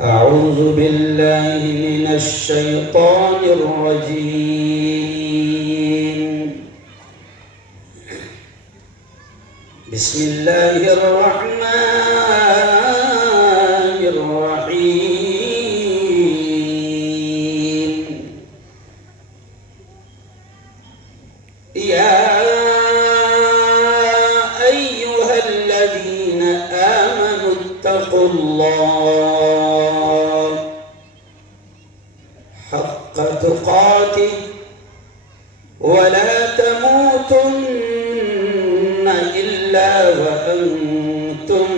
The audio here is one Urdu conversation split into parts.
أعوذ بالله من الشيطان الرجيم. بسم الله الرحمن الرحيم. يا أيها الذين آمنوا اتقوا الله حق تقاته ولا تموتن إلا وأنتم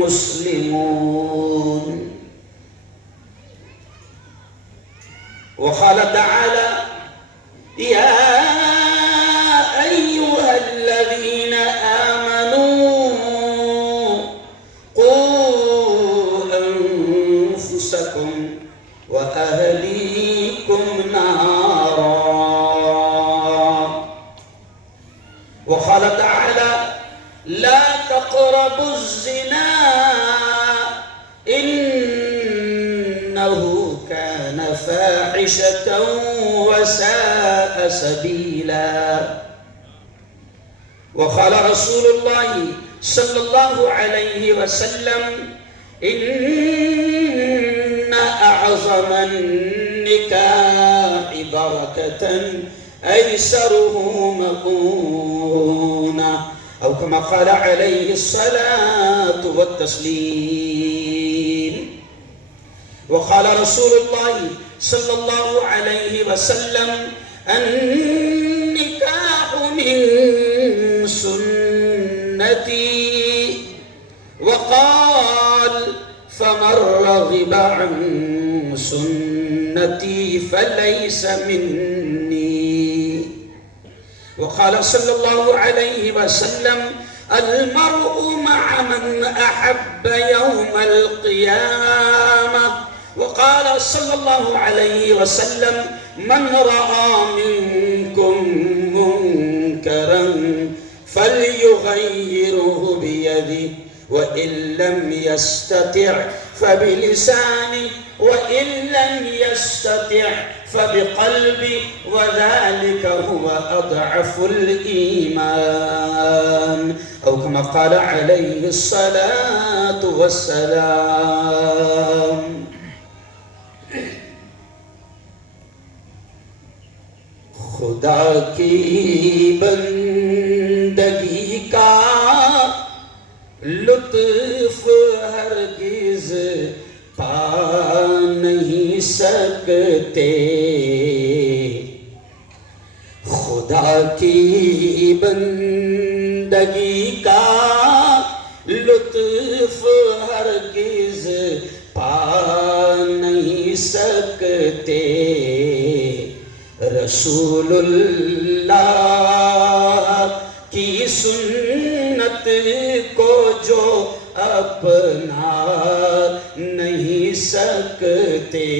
مسلمون. وقال تعالى: يا أيها الذين آمنوا قوا أنفسكم وأهليكم نارا. وقال تعالى: لا تقربوا الزنا إنه كان فاحشة وساء سبيلا. وقال رسول الله صلى الله عليه وسلم: إن أعظم النكاح بركة أيسره مؤونة، أو كما قال عليه الصلاة والتسليم. وقال رسول الله صلى الله عليه وسلم: النكاح من سنتي. وقال: فمن رغب عن سنتي فليس مني. وقال صلى الله عليه وسلم: المرء مع من أحب يوم القيامة. وقال صلى الله عليه وسلم: من رأى منكم منكرا فليغيره بيده، وإن لم يستطع فبلسانه، وإن لم يستطع فبقلبه، وذلك هو أضعف الإيمان، أو كما قال عليه الصلاة والسلام. خدا کی بندگی کا لطف ہرگز پا نہیں سکتے. خدا کی بندگی کا لطف ہرگز پا نہیں سکتے. رسول اللہ کی سنت کو جو اپنا نہیں سکتے.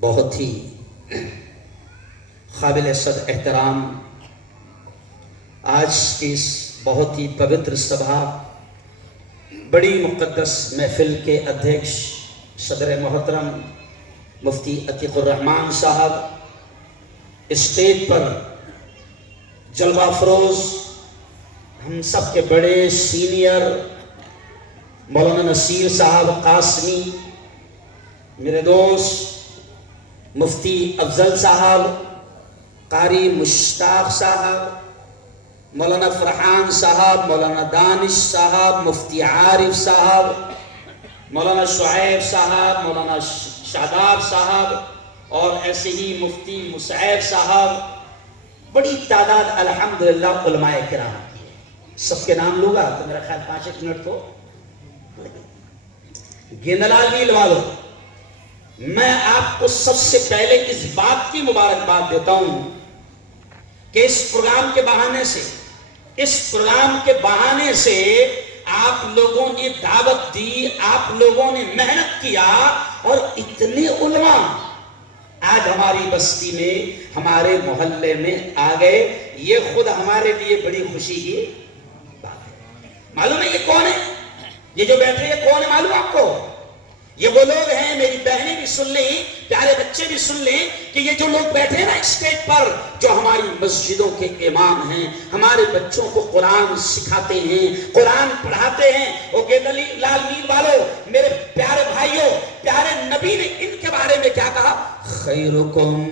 بہت ہی قابل صد احترام آج کی اس بہت ہی پوتر سبھا، بڑی مقدس محفل کے ادھیکش صدر محترم مفتی عتیق الرحمان صاحب، اسٹیج پر جلوہ افروز ہم سب کے بڑے سینئر مولانا نصیر صاحب قاسمی، میرے دوست مفتی افضل صاحب، قاری مشتاق صاحب، مولانا فرحان صاحب، مولانا دانش صاحب، مفتی عارف صاحب، مولانا شعیب صاحب، مولانا شاداب صاحب، اور ایسے ہی مفتی مصعب صاحب، بڑی تعداد الحمدللہ علماء کرام کی ہے. سب کے نام لوں گا تو میرا خیال 5 منٹ تو گیندلال بھی لوا دو. میں آپ کو سب سے پہلے اس بات کی مبارکباد دیتا ہوں کہ اس پروگرام کے بہانے سے آپ لوگوں نے دعوت دی، آپ لوگوں نے محنت کیا، اور اتنے علماء آج ہماری بستی میں، ہمارے محلے میں آ گئے. یہ خود ہمارے لیے بڑی خوشی کی بات ہے. معلوم ہے یہ کون ہے؟ یہ جو بیٹھے یہ کون ہے معلوم آپ کو؟ یہ وہ لوگ ہیں، میری بہنیں بھی سن لیں، پیارے بچے بھی سن لیں، کہ یہ جو لوگ بیٹھے ہیں نا اسٹیج پر، جو ہماری مسجدوں کے امام ہیں، ہمارے بچوں کو قرآن سکھاتے ہیں، قرآن پڑھاتے ہیں، وہ گیندلی لال میل والوں، میرے پیارے بھائیوں، پیارے نبی نے ان کے بارے میں کیا کہا؟ خیرکم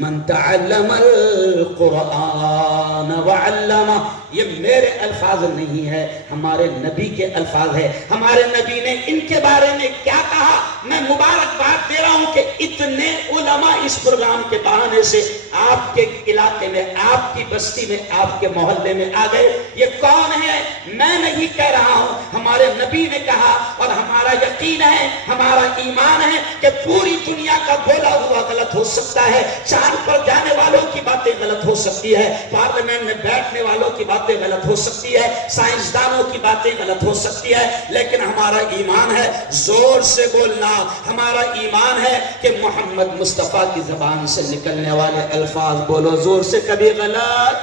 من تعلم القرآن وعلمہ. یہ میرے الفاظ نہیں ہے، ہمارے نبی کے الفاظ ہے. ہمارے نبی نے ان کے بارے میں کیا کہا؟ میں مبارکباد دے رہا ہوں کہ اتنے علماء اس پروگرام کے بہانے سے آپ کے علاقے میں، آپ کی بستی میں، آپ کے محلے میں آ گئے. یہ کون ہے؟ میں نہیں کہہ رہا ہوں، ہمارے نبی نے کہا. اور ہمارا یقین ہے، ہمارا ایمان ہے کہ پوری دنیا کا بولا ہوا غلط ہو سکتا ہے، چاند پر جانے والوں کی باتیں غلط ہو سکتی ہے، پارلیمنٹ میں بیٹھنے والوں کی باتیں غلط ہو سکتی ہے، سائنسدانوں کی باتیں غلط ہو سکتی ہے، لیکن ہمارا ایمان ہے، زور سے بولنا، ہمارا ایمان ہے کہ محمد مصطفیٰ کی زبان سے نکلنے والے الفاظ بولو زور سے، کبھی غلط.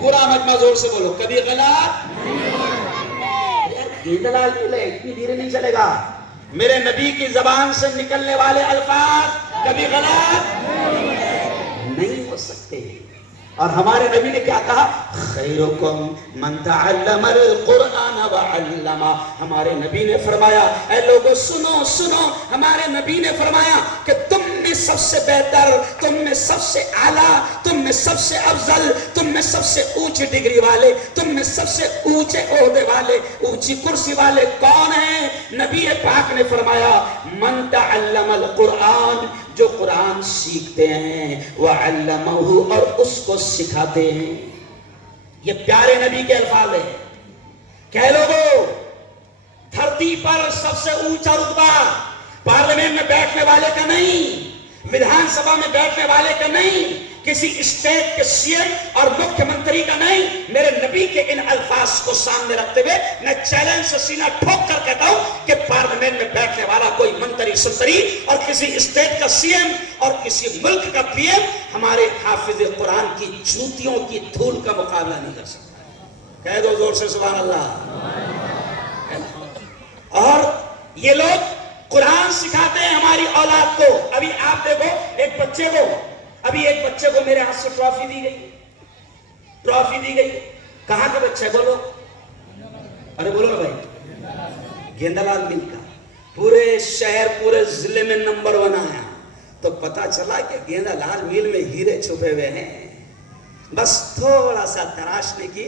پورا مجمع زور سے بولو، کبھی غلط. گیندلال ملے اتنی دیر نہیں چلے گا. میرے نبی کی زبان سے نکلنے والے الفاظ کبھی غلط نہیں ہو سکتے. اور ہمارے نبی نے کیا کہا؟ خیرکم من تعلم القرآن وعلمہ. ہمارے نبی نے فرمایا، اے لوگوں سنو سنو، ہمارے نبی نے فرمایا کہ تم میں سب سے بہتر، تم میں سب سے اعلیٰ، تم میں سب سے افضل، تم میں سب سے اونچی ڈگری والے، تم میں سب سے اونچے عہدے والے، اونچی کرسی والے کون ہیں؟ نبی پاک نے فرمایا من تعلم القرآن، جو قرآن سیکھتے ہیں، وعلمہ، اور اس کو سکھاتے ہیں. یہ پیارے نبی کے الفاظ ہیں. کہہ لوگو دھرتی پر سب سے اونچا رتبہ پارلیمنٹ میں بیٹھنے والے کا نہیں، ودھان سبھا میں بیٹھنے والے کا نہیں، کسی اسٹیٹ کے سی ایم اور مکھیہ منتری کا نہیں. میرے نبی کے ان الفاظ کو سامنے رکھتے ہوئے میں چیلنج سے سینہ ٹھوک کر کہتا ہوں کہ پارلیمنٹ میں بیٹھنے والا کوئی منتری سنتری اور کسی اسٹیٹ کا سی ایم اور کسی ملک کا پی ایم ہمارے حافظ قرآن کی جوتیوں کی دھول کا مقابلہ نہیں کر سکتا. کہہ دو زور سے سبحان اللہ. اور یہ لوگ قرآن سکھاتے ہیں ہماری اولاد کو. ابھی آپ دیکھو ایک بچے کو میرے ہاتھ سے ٹرافی دی گئی. کہاں کا بچہ ہے بولو؟ ارے بولو نا بھائی. گیندلال مل کا. پورے شہر پورے ضلع میں نمبر 1 آیا. تو پتا چلا کہ گیندلال میل میں ہیرے چھپے ہوئے ہیں، بس تھوڑا سا تراشنے کی.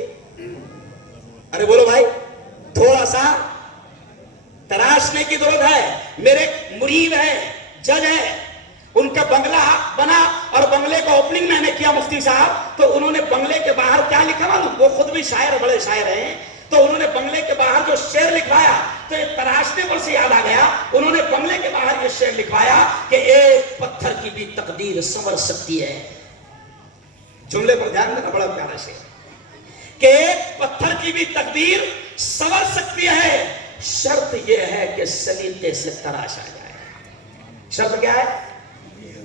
ارے بولو بھائی، تھوڑا سا تراشنے کی ضرورت ہے. میرے مرید ہے، جج ہے، ان کا بنگلہ بنا اور بنگلے کا اوپننگ میں نے کیا مفتی صاحب. تو انہوں نے بنگلے کے باہر کیا لکھا معلوم؟ وہ خود بھی شاعر، بڑے شاعر ہیں. تو انہوں نے بنگلے کے باہر جو شعر لکھوایا تو یہ تراشنے پر سے یاد آ گیا. انہوں نے بنگلے کے باہر یہ شعر لکھوایا کہ ایک پتھر کی بھی تقدیر سنور سکتی ہے. جملے پر دھیان دینا، بڑا پیارا شعر، کہ ایک پتھر کی بھی تقدیر سنور سکتی ہے، شرط یہ ہے کہ سلیقے سے تراش آ جائے. شرط کیا ہے؟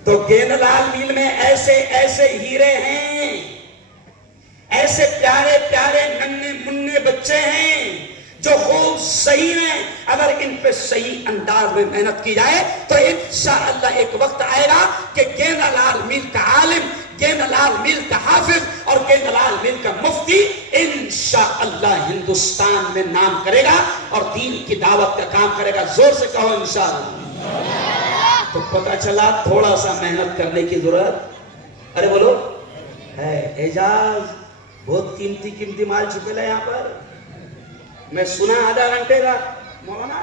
تو گیندلال میل میں ایسے ایسے ہیرے ہیں، ایسے پیارے پیارے ننھے منھے بچے ہیں جو خوب صحیح ہیں. اگر ان پہ صحیح انداز میں محنت کی جائے تو انشاءاللہ ایک وقت آئے گا کہ گیندلال میل کا عالم، گیندلال میل کا حافظ اور گیندلال میل کا مفتی انشاءاللہ ہندوستان میں نام کرے گا اور دین کی دعوت کا کام کرے گا. زور سے کہو انشاءاللہ. تو پتہ چلا تھوڑا سا محنت کرنے کی ضرورت. ارے بولو ہے. اعجاز بہت قیمتی مال چھپے لے یہاں پر. میں سنا آدھا گھنٹے کا مولانا،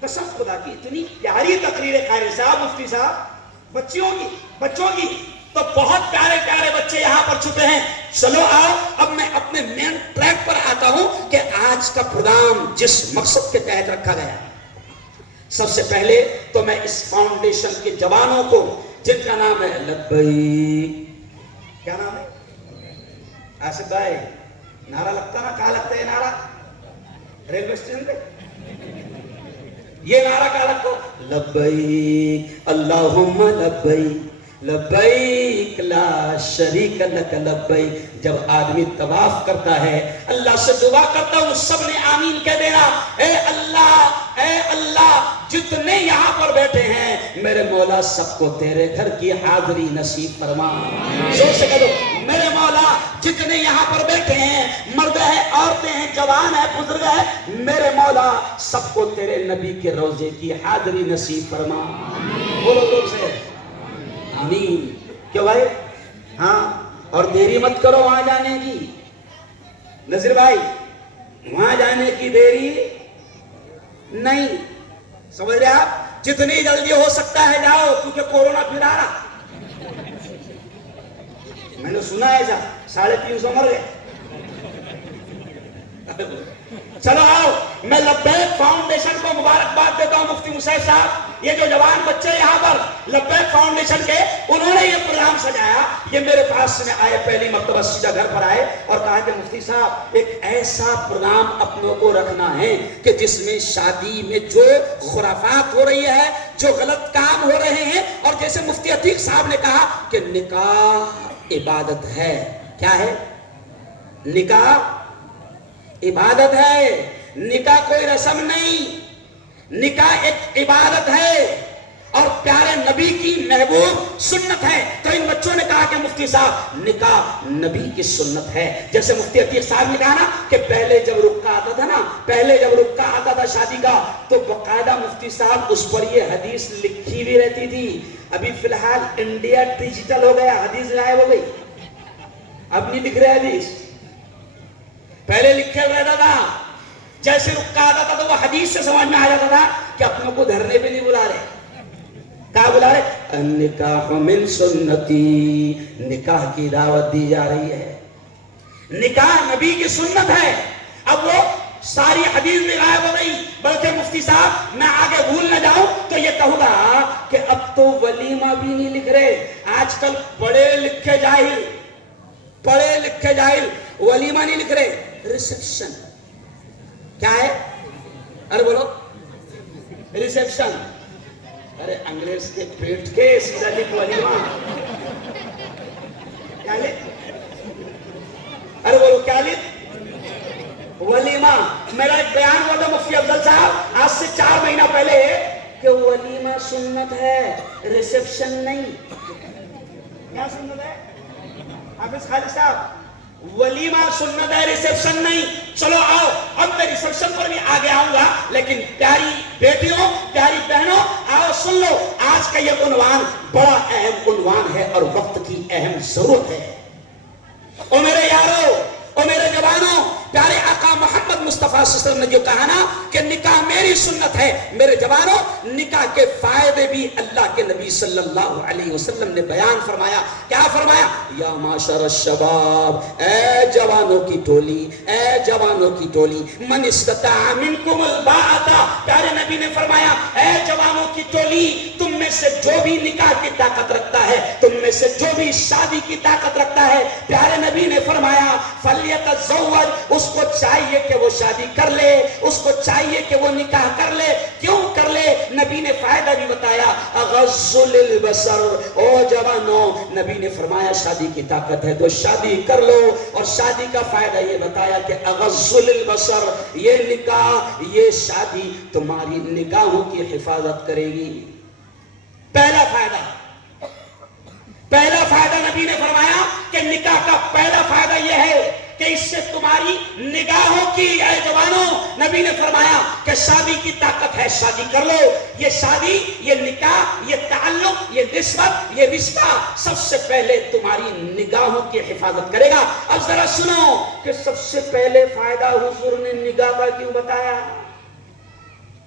قسم خدا کی اتنی پیاری تقریر قاری صاحب، مفتی صاحب، بچوں کی تو بہت پیارے پیارے بچے یہاں پر چھپے ہیں. چلو آؤ اب میں اپنے مین ٹریک پر آتا ہوں کہ آج کا پروگرام جس مقصد کے تحت رکھا گیا. سب سے پہلے تو میں اس فاؤنڈیشن کے جوانوں کو، جن کا نام ہے لبیک، کیا نام ہے آصف بھائی؟ نعرہ لگتا نا، کہاں لگتا ہے نعرہ؟ ریلوے اسٹیشن پہ یہ نعرہ کہاں لگتا؟ لبیک اللہم لبیک لبیک لبیک لا شریک لک لبیک، جب آدمی طواف کرتا ہے اللہ سے دعا کرتا ہوں سب نے آمین کہہ دینا، اے اللہ جتنے یہاں پر بیٹھے ہیں میرے مولا سب کو تیرے گھر کی حاضری نصیب فرما۔ زور سے کہہ دو، میرے مولا جتنے یہاں پر بیٹھے ہیں، مرد ہے، عورتیں ہیں، جوان ہے، بزرگ ہے، میرے مولا سب کو تیرے نبی کے روضے کی حاضری نصیب فرما۔ بولو زور سے آمین۔ کیوں بھائی؟ ہاں، اور دیری مت کرو وہاں جانے کی، نذیر بھائی وہاں جانے کی دیری نہیں، سمجھ رہے آپ؟ جتنی جلدی ہو سکتا ہے جاؤ، کیونکہ کورونا پھر آ رہا۔ میں نے سنا ہے ایسا 350 مر گئے۔ چلو آؤ، میں لبیک فاؤنڈیشن کو مبارکباد دیتا ہوں، مفتی مسیب صاحب، یہ جو جوان بچے یہاں پر لبیک فاؤنڈیشن کے، انہوں نے یہ پروگرام سجایا، یہ میرے پاس میں آئے، پہلی مرتبہ سیدھا گھر پر آئے اور کہا کہ مفتی صاحب ایک ایسا پروگرام اپنوں کو رکھنا ہے کہ جس میں شادی میں جو خرافات ہو رہی ہے، جو غلط کام ہو رہے ہیں، اور جیسے مفتی عتیق صاحب نے کہا کہ نکاح عبادت ہے۔ کیا ہے؟ نکاح عبادت ہے، نکاح کوئی رسم نہیں، نکاح ایک عبادت ہے اور پیارے نبی کی محبوب سنت ہے۔ تو ان بچوں نے کہا کہ مفتی صاحب نکاح نبی کی سنت ہے، جیسے مفتی عتیق صاحب نے کہا نا کہ پہلے جب رکعہ آتا تھا شادی کا تو باقاعدہ مفتی صاحب اس پر یہ حدیث لکھی بھی رہتی تھی۔ ابھی فی الحال انڈیا ڈیجیٹل ہو گیا، حدیث غائب ہو گئی، اب نہیں لکھ رہے حدیث، پہلے لکھے رہتا تھا، جیسے رکعہ آتا تھا تو وہ حدیث سے سمجھ میں آ جاتا تھا کہ اپنوں کو دھرنے پہ نہیں بلا رہے، کہاں بلا رہے؟ النکاح من سنتی، نکاح کی دعوت دی جا رہی ہے، نکاح نبی کی سنت ہے۔ اب وہ ساری حدیث میں غائب ہو گئی، بلکہ مفتی صاحب میں آگے بھول نہ جاؤں تو یہ کہوں گا کہ اب تو ولیمہ بھی نہیں لکھ رہے، آج کل پڑھے لکھے جاہل ولیمہ نہیں لکھ رہے، ریسیپشن۔ کیا ہے؟ ارے بولو، ریسیپشن۔ ارے انگریز کے پیٹ کے سیدھا لکھ ولیمہ، کیا لکھ؟ ارے بولو کیا لکھ؟ ولیمہ۔ میرا ایک بیان ہوا تھا مفتی افضل صاحب آج سے 4 مہینہ پہلے کہ ولیمہ سنت ہے، ریسیپشن نہیں۔ کیا سنت ہے حافظ خالد صاحب؟ ولیمہ سنت ہے، ریسیپشن نہیں۔ چلو آؤ، اب میں ریسیپشن پر بھی آگے آؤں گا، لیکن پیاری بیٹیوں، پیاری بہنوں، آؤ سن لو، آج کا یہ عنوان بڑا اہم عنوان ہے اور وقت کی اہم ضرورت ہے۔ او میرے یارو، او میرے جوانوں، پیارے آقا محمد مصطفیٰ صلی اللہ علیہ وسلم نے جو کہا نا کہ نکاح میری سنت ہے، میرے جوانوں نکاح کے فائدے بھی اللہ کے نبی صلی اللہ علیہ وسلم نے بیان فرمایا۔ کیا فرمایا؟ یا معاشر الشباب، اے جوانوں کی ٹولی، اے جوانوں کی ٹولی، من استطاع منکم الباءۃ، پیارے نبی نے فرمایا اے جوانوں کی ٹولی، تم میں سے جو بھی نکاح کی طاقت رکھتا ہے، تم میں سے جو بھی شادی کی طاقت رکھتا ہے، پیارے نبی نے فرمایا فلیتزوج، اس کو چاہیے کہ وہ شادی کر لے، اس کو چاہیے کہ وہ نکاح کر لے۔ کیوں کر لے؟ نبی نے فائدہ بھی بتایا، اغض للبصر، او جوانوں، نبی نے فرمایا شادی کی طاقت ہے تو شادی کر لو، اور شادی کا فائدہ یہ بتایا کہ اغض للبصر، یہ نکاح، یہ شادی تمہاری نگاہوں کی حفاظت کرے گی۔ پہلا فائدہ نبی نے فرمایا کہ نکاح کا پہلا فائدہ یہ ہے کہ اس سے تمہاری نگاہوں کی، اے جوانوں، نبی نے فرمایا کہ شادی کی طاقت ہے، شادی کر لو۔ یہ شادی، یہ نکاح، یہ تعلق، یہ نسبت، یہ رشتہ سب سے پہلے تمہاری نگاہوں کی حفاظت کرے گا۔ اب ذرا سنو کہ سب سے پہلے فائدہ حضور نے نگاہ کا کیوں بتایا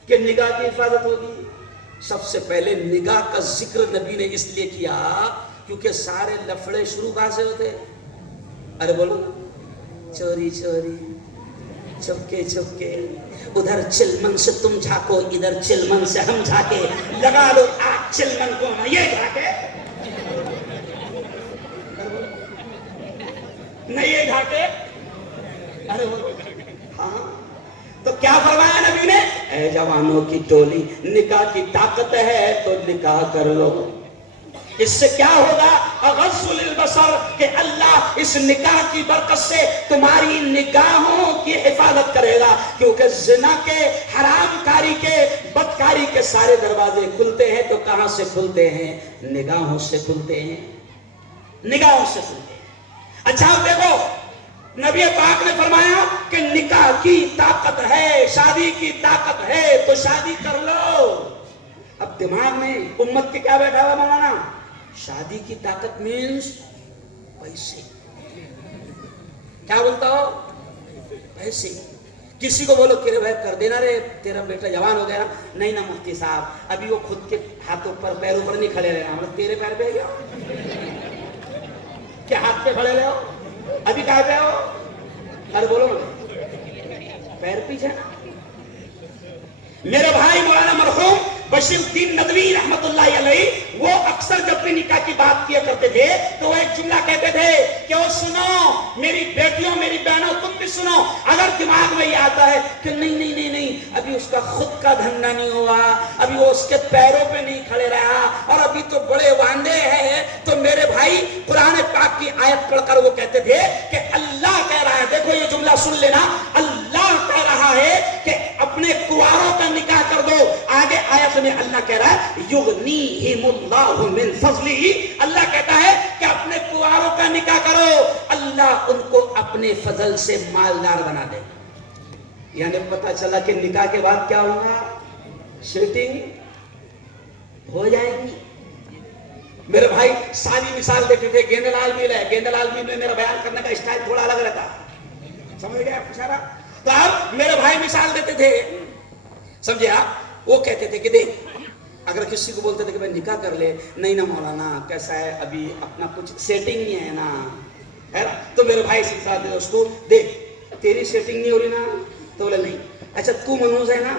کہ نگاہ کی حفاظت ہوگی؟ سب سے پہلے نگاہ کا ذکر نبی نے اس لیے کیا کیونکہ سارے لفڑے شروع کہاں سے ہوتے؟ ارے بولو، چوری چوری، چھپکے چھپکے، ادھر چلمن سے تم جھاکو، ادھر چلمن سے ہم جھاکے، لگا لو آج چلمن کو ہم یہ جھاکے، نہیں یہ جھاکے۔ ارے بولو، ہاں۔ تو کیا فرمایا نبی نے؟ اے جوانوں کی ٹولی، نکاح کی طاقت ہے تو نکاح کر لو۔ اس سے کیا ہوگا؟ اغض للبصر، کہ اللہ اس نکاح کی برکت سے تمہاری نگاہوں کی حفاظت کرے گا، کیونکہ زنا کے، حرام کاری کے، بدکاری کے سارے دروازے کھلتے ہیں تو کہاں سے کھلتے ہیں؟ نگاہوں سے کھلتے ہیں، نگاہوں سے کھلتے ہیں۔ اچھا اب دیکھو، نبی پاک نے فرمایا کہ نکاح کی طاقت ہے، شادی کی طاقت ہے تو شادی کر لو۔ اب دماغ میں امت کے کیا بیٹھا ہوا مولانا؟ شادی کی طاقت مینس پیسے۔ کیا بولتا ہو؟ پیسے۔ کسی کو بولو کہ بھائی کر دینا رے، تیرا بیٹا جوان ہو گیا۔ نہیں نا مفتی صاحب، ابھی وہ خود کے ہاتھوں پر پیروں پر نہیں کھڑے رہنا، مطلب تیرے پیر پہ گیا کیا ہاتھ پہ کھڑے رہے ہو؟ ابھی کہاں پہ ہو؟ ارے بولو پیر پیچھے نا۔ میرے بھائی مولانا مرحوم بشیر الدین ندوی رحمت اللہ علیہ، وہ اکثر جب بھی نکاح کی بات کیا کرتے تھے تو وہ ایک جملہ کہتے تھے کہ وہ سنو میری بیٹیوں، میری بہنوں، تم بھی سنو، اگر دماغ میں یہ آتا ہے کہ نہیں نہیں نہیں نہیں ابھی اس کا خود کا دھندا نہیں ہوا، ابھی وہ اس کے پیروں پہ نہیں کھڑے رہا اور ابھی تو بڑے واندے ہیں، تو میرے بھائی قرآن پاک کی آیت پڑھ کر وہ کہتے تھے کہ اللہ کہہ رہا ہے، دیکھو یہ جملہ سن لینا، اللہ کہہ رہا ہے کہ اپنے کنواروں کا نکاح کر دو۔ آگے آیت میں اللہ کہہ رہا ہے یغنیہم اللہ من فضلہ، اللہ کہتا ہے کہ اپنے کنواروں کا نکاح کرو، اللہ ان کو اپنے فضل سے مالدار بنا دے۔ یعنی پتہ چلا کہ نکاح کے بعد کیا ہوگا؟ شیٹنگ ہو جائے گی۔ میرے بھائی ساری مثال دیکھتے تھے، گیند لال میل ہے، گیند لال میل میں میرا بیان کرنے کا اسٹائل تھوڑا الگ رہتا، سمجھ گئے آپ اشارہ؟ تو اب میرے بھائی مثال دیتے تھے، سمجھے آپ؟ وہ کہتے تھے کہ دیکھ، اگر کسی کو بولتے تھے کہ میں نکاح کر لے، نہیں نا مولانا کیسا ہے، ابھی اپنا کچھ سیٹنگ نہیں ہے نا، ہے نا؟ تو میرے بھائی سکھا دے اس کو، دیکھ تیری سیٹنگ نہیں ہو رہی نا، تو بولے نہیں، اچھا تو منوز ہے نا،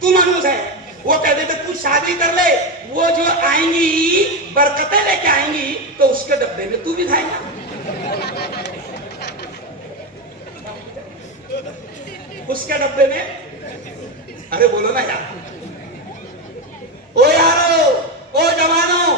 تو منوز ہے، وہ کہتے تھے تو شادی کر لے، وہ جو آئیں گی برکتیں لے کے آئیں گی تو اس کے ڈبے میں تو بھی کھائیں گا۔ اس کے ڈبے میں، ارے بولو نا یار، او یارو، او جوانو،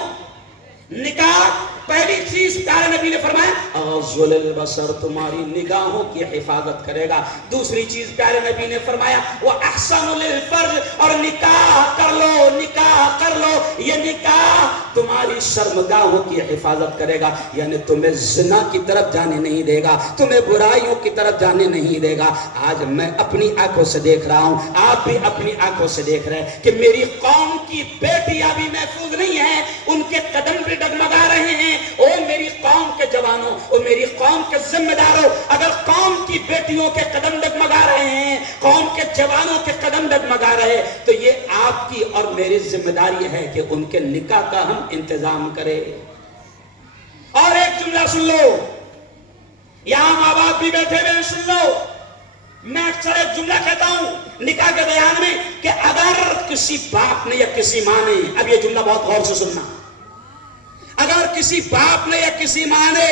نکاح پہلی چیز پیارے نبی نے فرمایا اغض للبصر، تمہاری نگاہوں کی حفاظت کرے گا۔ دوسری چیز پیارے نبی نے فرمایا واحسن للفرج، اور نکاح کر لو، نکاح کر لو، یہ نکاح تمہاری شرمگاہوں کی حفاظت کرے گا، یعنی تمہیں زنا کی طرف جانے نہیں دے گا، تمہیں برائیوں کی طرف جانے نہیں دے گا۔ آج میں اپنی آنکھوں سے دیکھ رہا ہوں، آپ بھی اپنی آنکھوں سے دیکھ رہے ہیں کہ میری قوم کی بیٹیاں بھی محفوظ نہیں ہیں، ان کے قدم بھی ڈگمگا رہے ہیں۔ او میری قوم کے جوانوں، او میری قوم کے ذمہ داروں، اگر قوم کی بیٹیوں کے قدم ڈگمگا رہے ہیں، قوم کے جوانوں کے قدم ڈگمگا رہے، تو یہ آپ کی اور میری ذمہ داری ہے کہ ان کے نکاح کا ہم انتظام کریں۔ اور ایک جملہ سن لو، یہاں ماں باپ بھی بیٹھے ہوئے ہیں، سن لو، میں اکثر ایک جملہ کہتا ہوں نکاح کے بیان میں کہ اگر کسی باپ نے یا کسی ماں نے، اب یہ جملہ بہت غور سے سننا، اگر کسی باپ نے یا کسی ماں نے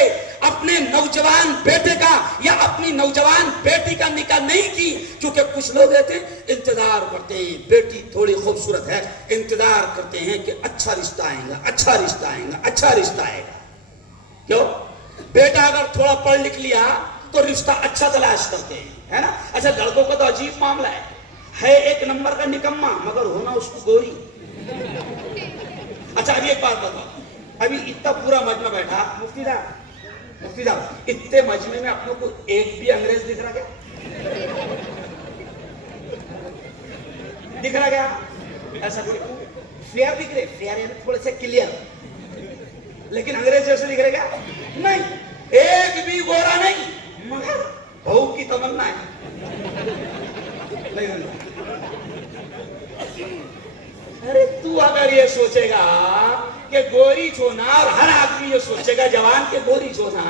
اپنے نوجوان بیٹے کا یا اپنی نوجوان بیٹی کا نکاح نہیں کی، کیونکہ کچھ لوگ رہتے ہیں انتظار کرتے ہیں، بیٹی تھوڑی خوبصورت ہے، انتظار کرتے ہیں کہ اچھا رشتہ آئے گا، اچھا رشتہ آئے گا، اچھا رشتہ آئے گا۔ کیوں؟ بیٹا اگر تھوڑا پڑھ لکھ لیا تو رشتہ اچھا تلاش کرتے ہیں، ہے نا؟ اچھا لڑکوں کا تو عجیب معاملہ ہے ایک نمبر کا نکما مگر ہونا اس کو گوری۔ اچھا ابھی ایک بات بتاؤ، ابھی اتنا پورا مجمع بیٹھا، مفتی صاحب اتنے مجمع میں اپنوں کو ایک بھی انگریز دکھ رہا کیا؟ دکھ رہا کیا؟ ایسا فیئر دکھ رہے، فیئر یعنی تھوڑے سے کلیئر، لیکن انگریز جیسے دکھ رہے کیا؟ نہیں، ایک بھی گورا نہیں، مگر بہو کی تمنا ہے۔ ارے تو اگر یہ سوچے گا کہ گوری چھونا، اور ہر آدمی یہ سوچے گا جوان کے گوری چھونا،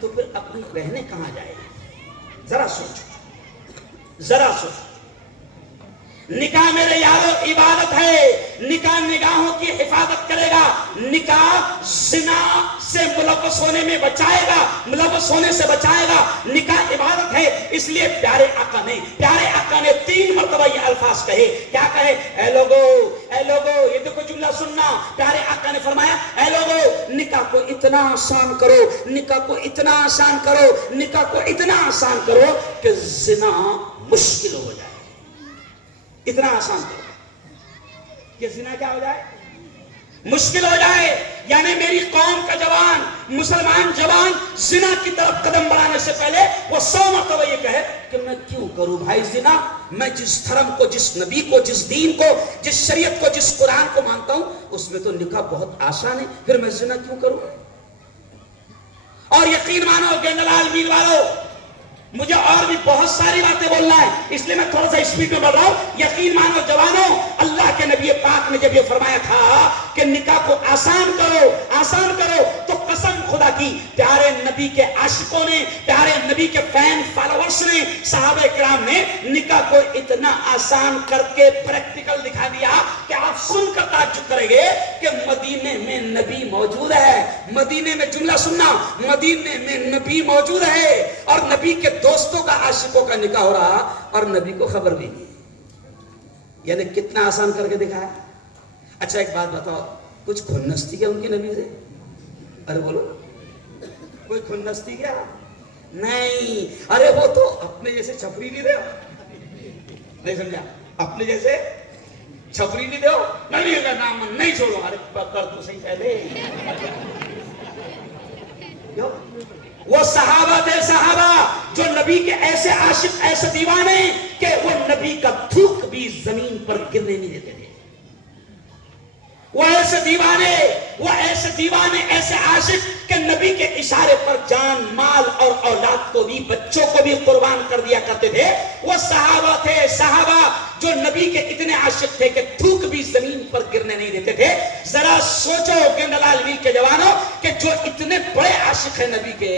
تو پھر اپنی بہنیں کہاں جائے گی؟ ذرا سوچو، ذرا سوچو۔ نکاح میرے یارو عبادت ہے، نکاح نگاہوں کی حفاظت کرے گا، نکاح زنا سے ملوث ہونے میں بچائے گا، ملوث ہونے سے بچائے گا، نکاح عبادت ہے۔ اس لیے پیارے آقا نے 3 مرتبہ یہ الفاظ کہے، کیا کہے؟ اے لوگو، یہ دیکھو جملہ سننا، پیارے آقا نے فرمایا اے لوگو نکاح کو اتنا آسان کرو، نکاح کو اتنا آسان کرو، نکاح کو اتنا آسان کرو کہ زنا مشکل ہو جائے، اتنا آسان کرو کہ زنا کیا ہو جائے؟ مشکل ہو جائے۔ یعنی میری قوم کا جوان، مسلمان جوان زنا کی طرف قدم بڑھانے سے پہلے وہ 100 مرتبہ یہ کہے کہ میں کیوں کروں بھائی زنا؟ میں جس دھرم کو، جس نبی کو، جس دین کو، جس شریعت کو، جس قرآن کو مانتا ہوں اس میں تو نکاح بہت آسان ہے، پھر میں زنا کیوں کروں؟ اور یقین مانو گنڈلال میل والو، مجھے اور بھی بہت ساری باتیں بولنا ہے، اس لیے میں تھوڑا سا اسپیڈ میں بڑھ رہا ہوں۔ یقین مانو جوانوں، اللہ کے نبی پاک نے جب یہ فرمایا تھا کہ نکاح کو آسان کرو، آسان کرو، تو قسم خدا کی پیارے نبی کے عاشقوں نے، پیارے نبی کے فین فالوورز نے، صحابہ کرام نے نکاح کو اتنا آسان کر کے پریکٹیکل دکھا دیا کہ آپ سن کر تعجب کریں گے کہ مدینے میں نبی موجود ہے۔ مدینے میں، جملہ سننا، مدینے میں نبی موجود ہے اور نبی کے دوستوں کا، عاشقوں کا نکاح ہو رہا اور نبی کو خبر بھی نہیں۔ یعنی کتنا آسان کر کے دکھایا۔ اچھا ایک بات بتاؤ، کچھ کھنس تھی کیا ان کی نبی سے؟ ارے بولو، کوئی کھنس تھی کیا؟ نہیں، ارے وہ تو اپنے جیسے چھپری نہیں دے، نہیں سمجھا؟ اپنے جیسے چھپری نہیں دے، نبی کا نام نہیں چھوڑو، ارے کر تو صحیح پہلے۔ وہ صحابہ تھے، صحابہ جو نبی کے ایسے عاشق، ایسے دیوانے کہ وہ نبی کا تھوک بھی زمین پر گرنے نہیں دیتے تھے۔ وہ ایسے دیوانے، ایسے عاشق کہ نبی کے اشارے پر جان، مال اور اولاد کو بھی، بچوں کو بھی قربان کر دیا کرتے تھے۔ وہ صحابہ تھے، صحابہ جو نبی کے اتنے عاشق تھے کہ تھوک بھی زمین پر گرنے نہیں دیتے تھے۔ ذرا سوچو گنڈلال میل کے جوانوں کہ جو اتنے بڑے عاشق ہیں نبی کے،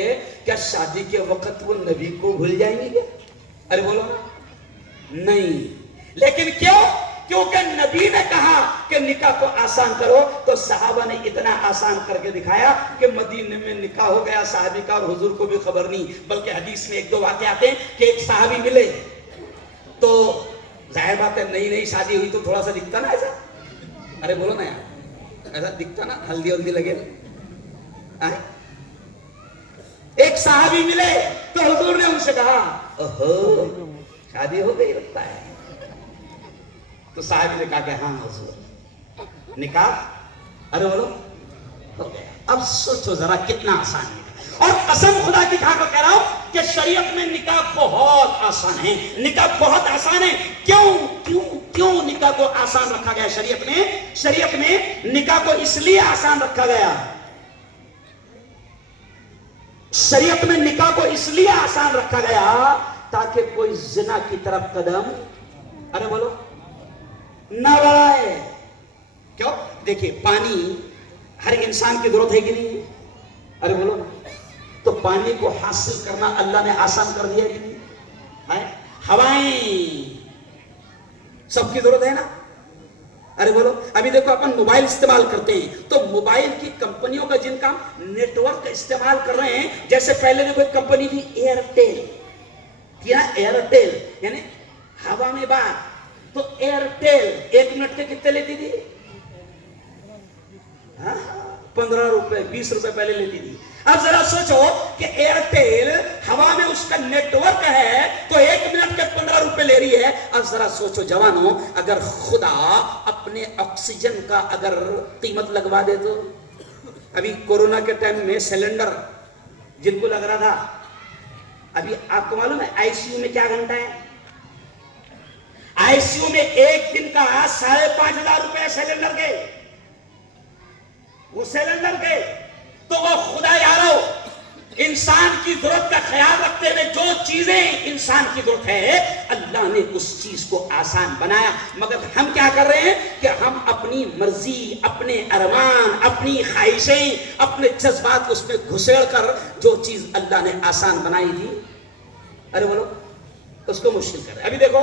کیا شادی کے وقت وہ نبی کو بھول جائیں گے کیا؟ ارے بولو نہیں، لیکن کیوں؟ کیونکہ نبی نے کہا کہ نکاح کو آسان کرو، تو صحابہ نے اتنا آسان کر کے دکھایا کہ مدینے میں نکاح ہو گیا صحابی کا اور حضور کو بھی خبر نہیں۔ بلکہ حدیث میں 1-2 واقعے آتے ہیں کہ ایک صحابی ملے تو ظاہر بات ہے نئی شادی ہوئی تو تھوڑا سا دکھتا نا ایسا، ارے بولو نا یار، ایسا دکھتا نا، ہلدی لگے۔ ایک صحابی ملے تو حضور نے ان سے کہا اوہو شادی ہو گئی لگتا ہے۔ تو صحابی نے کہا کہ ہاں حضور، نکاح ارے بولو ہو گیا۔ اب سوچو ذرا کتنا آسان ہے، اور قسم خدا کی کھا کر کہہ رہا ہوں کہ شریعت میں نکاح بہت آسان ہے، نکاح بہت آسان ہے۔ کیوں نکاح کو آسان رکھا گیا شریعت میں نکاح کو اس لیے آسان رکھا گیا، شریعت میں نکاح کو اس لیے آسان رکھا گیا تاکہ کوئی زنا کی طرف قدم ارے بولو نہ بڑھائے۔ کیوں؟ دیکھیے پانی ہر انسان کی ضرورت ہے کہ نہیں؟ ارے بولو، تو پانی کو حاصل کرنا اللہ نے آسان کر دیا کہ نہیں؟ ہوائیں سب کی ضرورت ہے نا؟ ارے بولو، ابھی دیکھو اپن موبائل استعمال کرتے ہیں تو موبائل کی کمپنیوں کا جن کا نیٹ ورک استعمال کر رہے ہیں، جیسے پہلے دیکھو ایک کمپنی تھی ایئرٹیل، کیا ایئرٹیل یعنی ہوا میں بات، تو ایئرٹیل 1 منٹ کے کتنے لیتی تھی؟ 15 روپے 20 روپے پہلے لیتی تھی۔ اب ذرا سوچو کہ ایئرٹیل ہوا میں اس کا نیٹ ورک ہے تو 1 منٹ کے 15 روپے لے رہی ہے۔ اب ذرا سوچو جوانوں، اگر خدا اپنے آکسیجن کا اگر قیمت لگوا دے تو؟ ابھی کورونا کے ٹائم میں سلنڈر جن کو لگ رہا تھا، ابھی آپ کو معلوم ہے آئی سی یو میں کیا گھنٹہ ہے؟ آئی سی یو میں ایک دن کا 5,500 روپے سلنڈر کے، وہ سلنڈر کے۔ تو وہ خدا یارو انسان کی ضرورت کا خیال رکھتے ہوئے جو چیزیں انسان کی ضرورت ہے اللہ نے اس چیز کو آسان بنایا، مگر ہم کیا کر رہے ہیں کہ ہم اپنی مرضی، اپنے ارمان، اپنی خواہشیں، اپنے جذبات اس میں گھسیڑ کر جو چیز اللہ نے آسان بنائی تھی ارے بولو اس کو مشکل کر رہے ہیں۔ ابھی دیکھو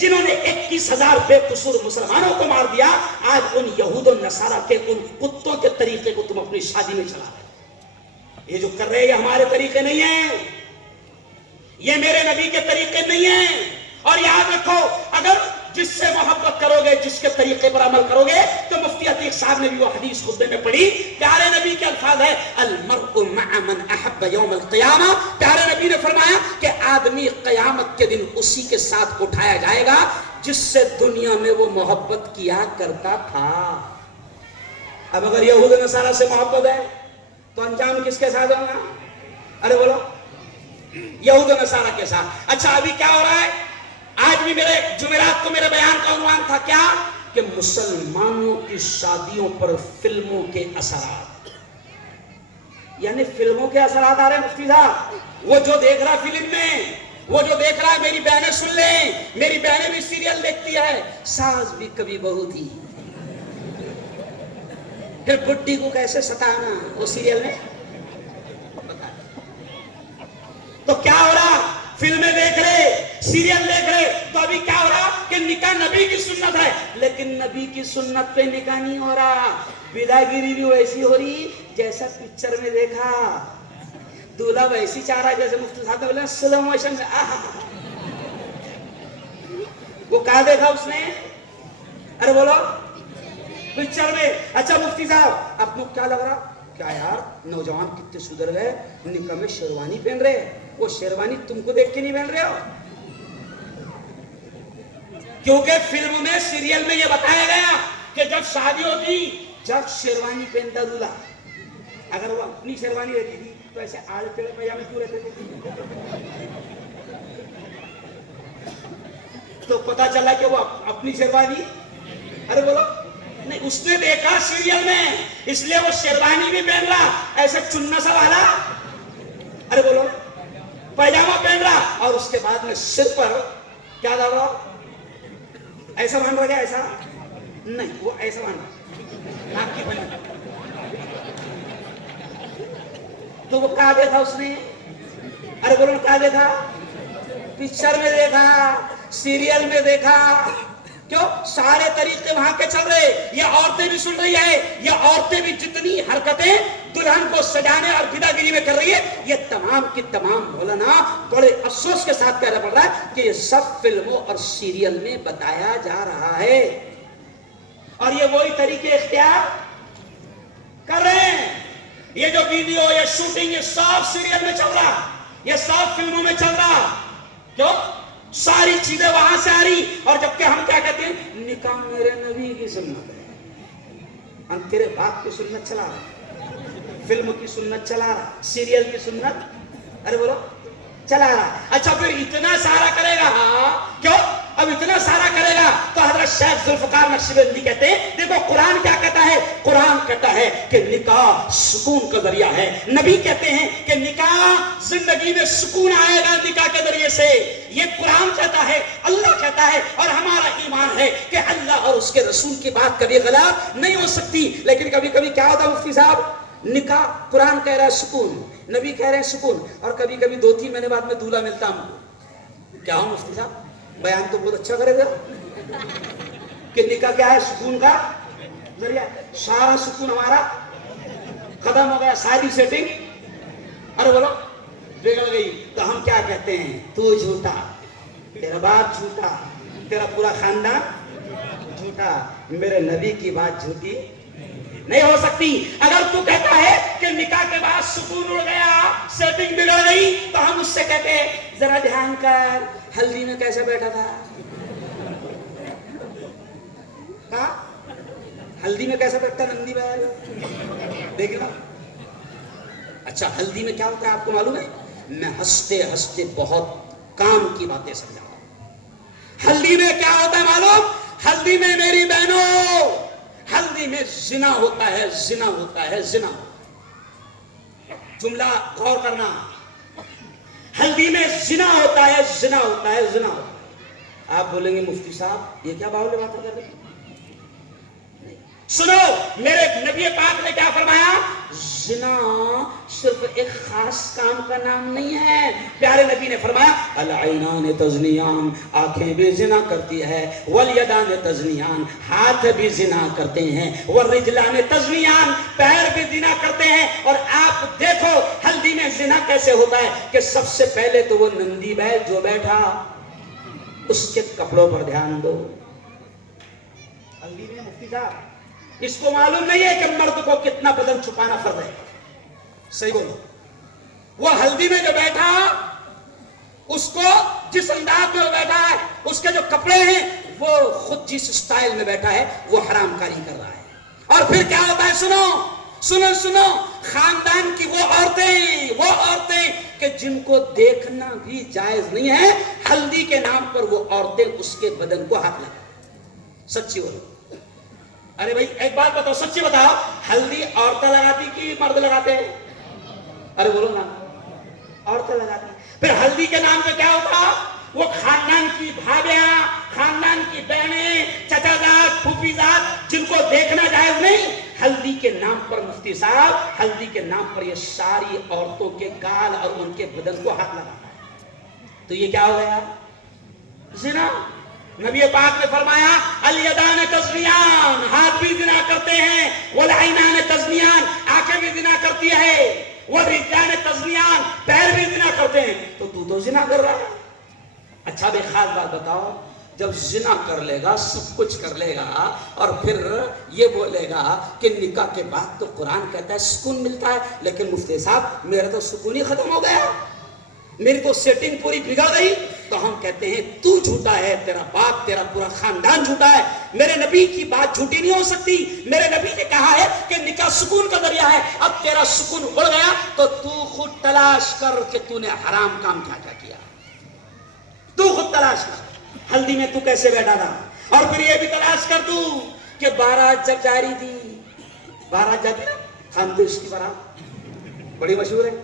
جنہوں نے 21,000 بے قصور مسلمانوں کو مار دیا، آج ان یہود و نصارہ کے ان کتوں کے طریقے کو تم اپنی شادی میں چلا رہے. یہ جو کر رہے ہیں یہ ہمارے طریقے نہیں ہیں، یہ میرے نبی کے طریقے نہیں ہیں. اور یاد رکھو، اگر جس سے محبت کرو گے، جس کے طریقے پر عمل کرو گے، تو مفتی عتیق صاحب نے بھی وہ حدیث خطبے میں پڑھی. پیارے نبی کے الفاظ ہے المرء مع من احب یوم القیامہ. پیارے نبی نے فرمایا کہ آدمی قیامت کے دن اسی کے ساتھ اٹھایا جائے گا جس سے دنیا میں وہ محبت کیا کرتا تھا. اب اگر یہود و نصارہ سے محبت ہے تو انجام کس کے ساتھ ہوگا؟ ارے بولو، یہود و نصارہ کے ساتھ. اچھا ابھی کیا ہو رہا ہے؟ آج بھی میرے جمعرات کو میرے بیان کا عنوان تھا کیا؟ کہ مسلمانوں کی شادیوں پر فلموں کے اثرات. یعنی فلموں کے اثرات آ رہے ہیں مفتی صاحب. وہ جو دیکھ رہا فلم میں، وہ جو دیکھ رہا ہے، میری بہنیں سن لیں، میری بہنیں بھی سیریل دیکھتی ہے، ساس بھی کبھی بہو تھی، پھر بڈی کو کیسے ستانا وہ سیریل میں. تو کیا ہو رہا؟ فلمیں دیکھ رہے، سیریل دیکھ رہے. تو ابھی کیا ہو رہا کہ نکاح نبی کی سنت ہے، لیکن نبی کی سنت پہ نکاح نہیں ہو رہا. بدا گیری بھی ویسی ہو رہی جیسا پکچر میں دیکھا. دولہا ویسی چاہ رہا ہے جیسے مفتی صاحب نے بولا سلو موشن میں. وہ کہاں دیکھا اس نے؟ ارے بولو، پکچر میں. اچھا مفتی صاحب آپ کو کیا لگ رہا؟ کیا یار نوجوان کتنے سدھر گئے، نکاح میں شیروانی پہن رہے. وہ شیروانی تم کو دیکھ کے نہیں پہن رہے ہو، کیونکہ فلم میں سیریل میں یہ بتایا گیا کہ جب شادی ہوتی، جب شیروانی پہنتا دولہا، اگر وہ اپنی شیروانی رہتی تھی تو ایسے آڑے تیڑے پجامے کیوں رہتے تھے؟ تو پتا چلا کہ وہ اپنی شیروانی. ارے بولو نہیں، اس نے دیکھا سیریل میں اس لیے وہ شیروانی بھی پہن رہا ایسے چننا سا والا. ارے بولو، پائجامہ پہن رہا اور اس کے بعد میں سر پر کیا ڈالا؟ ایسا باندھ رہا. ایسا نہیں، وہ ایسا باندھ رہا ناک کی بنی. تو وہ کہاں دیکھا اس نے؟ ارے بولو کہاں دیکھا؟ پکچر میں دیکھا، سیریل میں دیکھا. کیوں؟ سارے طریقے وہاں کے چل رہے. یہ عورتیں بھی سن رہی ہے، یہ عورتیں بھی جتنی حرکتیں دلہن کو سجانے اور بداگیری میں کر رہی ہے، یہ تمام کی تمام مولانا بڑے افسوس کے ساتھ کہنا پڑ رہا ہے کہ یہ سب فلموں اور سیریل میں بتایا جا رہا ہے. اور یہ وہی طریقے اختیار کر رہے ہیں. یہ جو ویڈیو، یہ شوٹنگ، یہ سب سیریل میں چل رہا، یہ سب فلموں میں چل رہا. کیوں؟ ساری چیزیں وہاں سے آ رہی. اور جبکہ ہم کیا کہتے ہیں؟ نکاح میرے نبی کی سنت ہے. ہم تیرے باپ کی سنت چلا رہا، فلم کی سنت چلا رہا، سیریل کی سنت ارے بولو چلا رہا. اچھا پھر اتنا سارا کرے گا؟ ہاں. کیوں؟ اب اتنا سارا کرے گا تو حضرت شیخ ذوالفقار نقشبندی کہتے ہیں دیکھو قرآن کیا کہتا ہے. قرآن کہتا ہے کہ نکاح سکون کا ذریعہ ہے. نبی کہتے ہیں کہ نکاح زندگی میں سکون آئے گا نکاح کے ذریعے سے. یہ قرآن کہتا ہے، اللہ کہتا ہے، اور ہمارا ایمان ہے کہ اللہ اور اس کے رسول کی بات کبھی غلط نہیں ہو سکتی. لیکن کبھی کبھی کیا ہوتا مفتی صاحب؟ نکاح قرآن کہہ رہا ہے سکون، نبی کہہ رہے ہیں سکون، اور کبھی کبھی 2-3 مہینے بعد میں دولہا ملتا ہوں. کیا ہوں مفتی صاحب؟ بیان تو بہت اچھا کرے گا کہ نکاح کیا ہے؟ سکون کا ذریعہ. سارا سکون ہمارا ختم ہو گیا، ساری سیٹنگ ارے بولو بگڑ گئی. تو ہم کیا کہتے ہیں؟ تو جھوٹا، تیرا باپ جھوٹا، تیرا پورا خاندان جھوٹا. میرے نبی کی بات جھوٹی نہیں ہو سکتی. اگر تو کہتا ہے کہ نکاح کے بعد سکون اڑ گیا، سیٹنگ بگڑ گئی، تو ہم اس سے کہتے ہیں ذرا دھیان کر ہلدی میں کیسے بیٹھا تھا. کہا ہلدی میں کیسے بیٹھتا نندی بیل دیکھنا. اچھا ہلدی میں کیا ہوتا ہے آپ کو معلوم ہے؟ میں ہنستے ہنستے بہت کام کی باتیں سمجھا. ہلدی میں کیا ہوتا ہے معلوم؟ ہلدی میں میری بہنوں، ہلدی میں زنا ہوتا ہے، زنا ہوتا ہے، زنا. جملہ غور کرنا، ہلدی میں زنا ہوتا ہے، زنا ہوتا ہے، زنا ہوتا ہے. آپ بولیں گے مفتی صاحب یہ کیا باہر باتیں کر رہے ہیں؟ سنو میرے نبی پاک نے کیا فرمایا، زنا صرف ایک خاص کام کا نام نہیں ہے. پیارے نبی نے فرمایا العینان تزنیان، آنکھیں بھی زنا کرتی ہے، والیدان تزنیان، ہاتھ بھی زنا کرتے ہیں، والرجلان تزنیان، پیر بھی زنا کرتے ہیں. اور آپ دیکھو ہلدی میں زنا کیسے ہوتا ہے کہ سب سے پہلے تو وہ نندی بیل جو بیٹھا اس کے کپڑوں پر دھیان دو. ہلدی میں مفتی صاحب اس کو معلوم نہیں ہے کہ مرد کو کتنا بدن چھپانا فرض ہے. صحیح بولو. وہ ہلدی میں جو بیٹھا اس کو جس انداز میں بیٹھا ہے، اس کے جو کپڑے ہیں وہ خود جس سٹائل میں بیٹھا ہے وہ حرام کاری کر رہا ہے. اور پھر کیا ہوتا ہے، سنو سنو سنو، خاندان کی وہ عورتیں کہ جن کو دیکھنا بھی جائز نہیں ہے، ہلدی کے نام پر وہ عورتیں اس کے بدن کو ہاتھ لگا. سچی بولو. ارے بھائی ایک بات بتاؤ، سچی بتاؤ، ہلدی عورتیں لگاتی کہ مرد لگاتے ہیں؟ ارے بولو نا. عورتیں لگاتی. پھر ہلدی کے نام پہ کیا ہوتا، وہ خاندان کی بھابیاں، خاندان کی بہنیں، چچا زاد، پھوپھی زاد، جن کو دیکھنا جائز نہیں، ہلدی کے نام پر مفتی صاحب، ہلدی کے نام پر یہ ساری عورتوں کے گال اور ان کے بدن کو ہاتھ لگاتا ہے. تو یہ کیا ہو گیا، زنا. نبی پاک نے فرمایا الیدان تزنیان، ہاتھ بھی زنا کرتے ہیں، والعینان تزنیان، آنکھیں بھی زنا کرتی ہے، والرجلان تزنیان، پیر بھی زنا کرتے ہیں. تو زنا کر رہا ہے. اچھا بے خاص بات بتاؤ، جب زنا کر لے گا، سب کچھ کر لے گا، اور پھر یہ بولے گا کہ نکاح کے بعد تو قرآن کہتا ہے سکون ملتا ہے، لیکن مفتی صاحب میرا تو سکون ہی ختم ہو گیا، میری تو سیٹنگ پوری بگڑ گئی. تو ہم کہتے ہیں تو جھوٹا ہے، تیرا باپ، تیرا پورا خاندان جھوٹا ہے. میرے نبی کی بات جھوٹی نہیں ہو سکتی. میرے نبی نے کہا ہے کہ نکاح سکون کا ذریعہ ہے. اب تیرا سکون اڑ گیا تو تو خود تلاش کر کہ تو نے حرام کام کیا کیا. تو خود تلاش کر، ہلدی میں تو کیسے بیٹھا تھا. اور پھر یہ بھی تلاش کر تو کہ بارات جب جاری تھی، بارات جاتی نا خاندیش کی بارات بڑی مشہور ہے.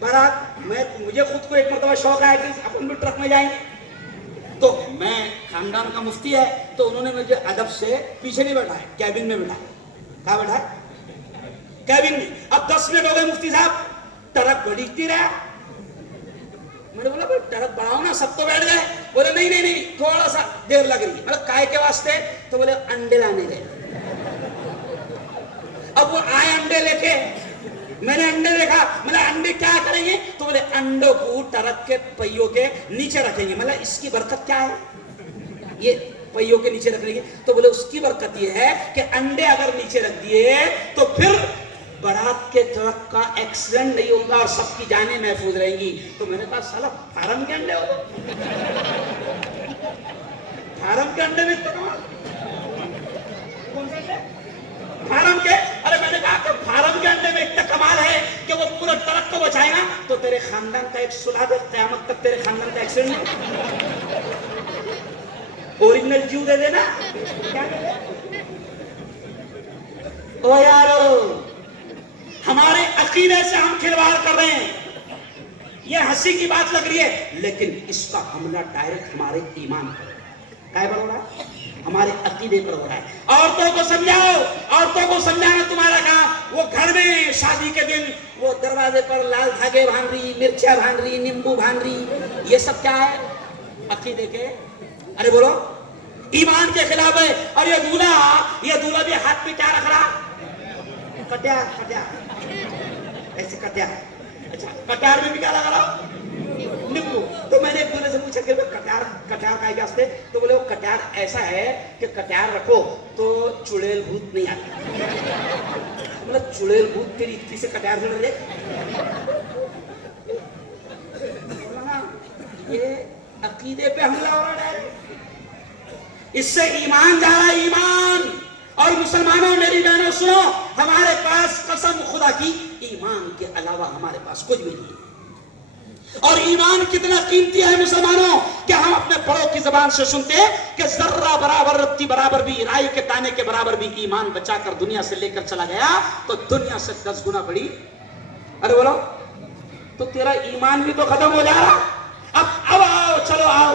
بارات مجھے خود کو ایک مرتبہ شوق ہے کہ اپن بھی ٹرک میں جائیں. تو میں خاندان کا مفتی ہے تو انہوں نے مجھے ادب سے پیچھے نہیں بیٹھا ہے، کیبن میں بیٹھا ہے. کہاں بیٹھا ہے؟ کیبن میں. اب 10 منٹ ہو گئے مفتی صاحب، ٹرک بڑھتی رہا. میں نے بولا بھائی ٹرک بڑھاؤ نا، سب تو بیٹھ گئے. بولے نہیں تھوڑا سا دیر لگ رہی ہے. مطلب کائے کے واسطے؟ تو بولے انڈے لانے گئے. اب وہ آئے انڈے لے کے، میں نے انڈے دیکھا، میں نے انڈے کیا کریں گے؟ تو بولے انڈوں کو ٹرک کے پہیوں کے نیچے رکھیں گے. مطلب اس کی برکت کیا ہے، یہ پہیوں کے نیچے رکھیں گے. تو بولے اس کی برکت یہ ہے کہ انڈے اگر نیچے رکھ دیے تو پھر بارات کے ٹرک کا ایکسیڈنٹ نہیں ہوگا اور سب کی جانیں محفوظ رہیں گی. تو میں نے کہا سالا فارم کے انڈے ہو، فارم کے انڈے میں اتنا فارم کے، ارے میں نے کہا کہ فارم کے انڈے میں اتنا کمال ہے کہ وہ پورا ٹرک کو بچائے نا. تو تیرے خاندان کا ایک صلح دے، قیامت تک تیرے خاندان کا ایکسیڈنٹ اوریجنل جیو دے دینا. کیا دے دے؟ او یارو، ہمارے عقیدے سے ہم کھلواڑ کر رہے ہیں. یہ ہنسی کی بات لگ رہی ہے لیکن اس کا حملہ ڈائریکٹ ہمارے ایمان پر ہو رہا ہے، ہمارے عقیدے پر ہو رہا ہے. عورتوں کو سمجھاؤ، عورتوں کو سمجھانا تمہارا کام. وہ گھر میں شادی کے دن وہ دروازے پر لال دھاگے باندھ رہی، مرچیاں باندھ رہی، نیمبو باندھ رہی، یہ سب کیا ہے؟ عقیدے کے، ارے بولو، ایمان کے خلاف ہے. اور یہ دولہا بھی ہاتھ میں کیا رکھ رہا؟ کٹیار ایسے کٹیار. اچھا کٹیار میں بھی کیا لگا رہا؟ نیمبو. تو میں نے ایک دولہے سے پوچھا کہ کٹیار کا کیا واسطے؟ تو بولے وہ کٹیار ایسا ہے کہ کٹیار رکھو تو چڑیل بھوت نہیں آتا. مطلب چڑیل بھوت تیری اتنی سے کٹیار سے لے. یہ عقیدے پہ حملہ ہو رہا ہے، اس سے ایمان جا رہا ہے، ایمان. اور مسلمانوں میری بہنوں سنو، ہمارے پاس قسم خدا کی ایمان کے علاوہ ہمارے پاس کچھ بھی نہیں. اور ایمان کتنا قیمتی ہے مسلمانوں کہ ہم اپنے بڑوں کی زبان سے سنتے ہیں کہ ذرہ برابر، رتی برابر بھی، رائی کے دانے کے برابر بھی ایمان بچا کر دنیا سے لے کر چلا گیا تو دنیا سے 10 گنا بڑی. ارے بولو، تو تیرا ایمان بھی تو ختم ہو جا رہا. اب آؤ، چلو آؤ،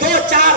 2-4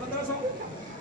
1500।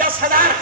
10,000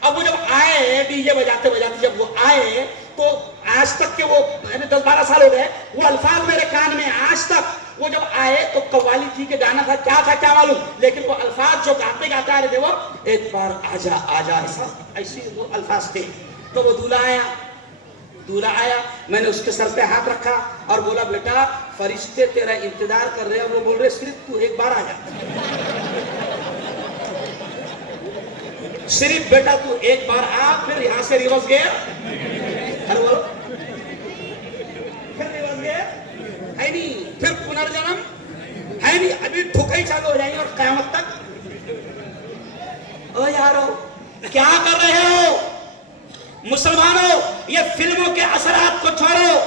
اب وہ جب آئے ڈی جے بجاتے بجاتے جب وہ آئے تو آج تک کے وہ 10-12 سال ہو گئے وہ الفاظ میرے کان میں آج تک وہ جب آئے تو قوالی تھی کہ گانا تھا کیا معلوم لیکن وہ الفاظ جو گاتے گاتے آ رہے تھے وہ ایک بار آجا ایسی وہ الفاظ تھے. تو وہ دولہا آیا میں نے اس کے سر پہ ہاتھ رکھا اور بولا بیٹا فرشتے تیرا انتظار کر رہے ہیں. وہ بول رہے صرف تو ایک بار آجا صرف بیٹا تو ایک بار آ پھر یہاں سے ریورس گئے پھر ریورس گئے ہے نہیں پھر پنرجنم ہے نہیں ابھی ٹھوکائی چالو ہو جائیں گے اور قیامت تک. او یارو کیا کر رہے ہو مسلمانوں؟ یہ فلموں کے اثرات کو چھوڑو.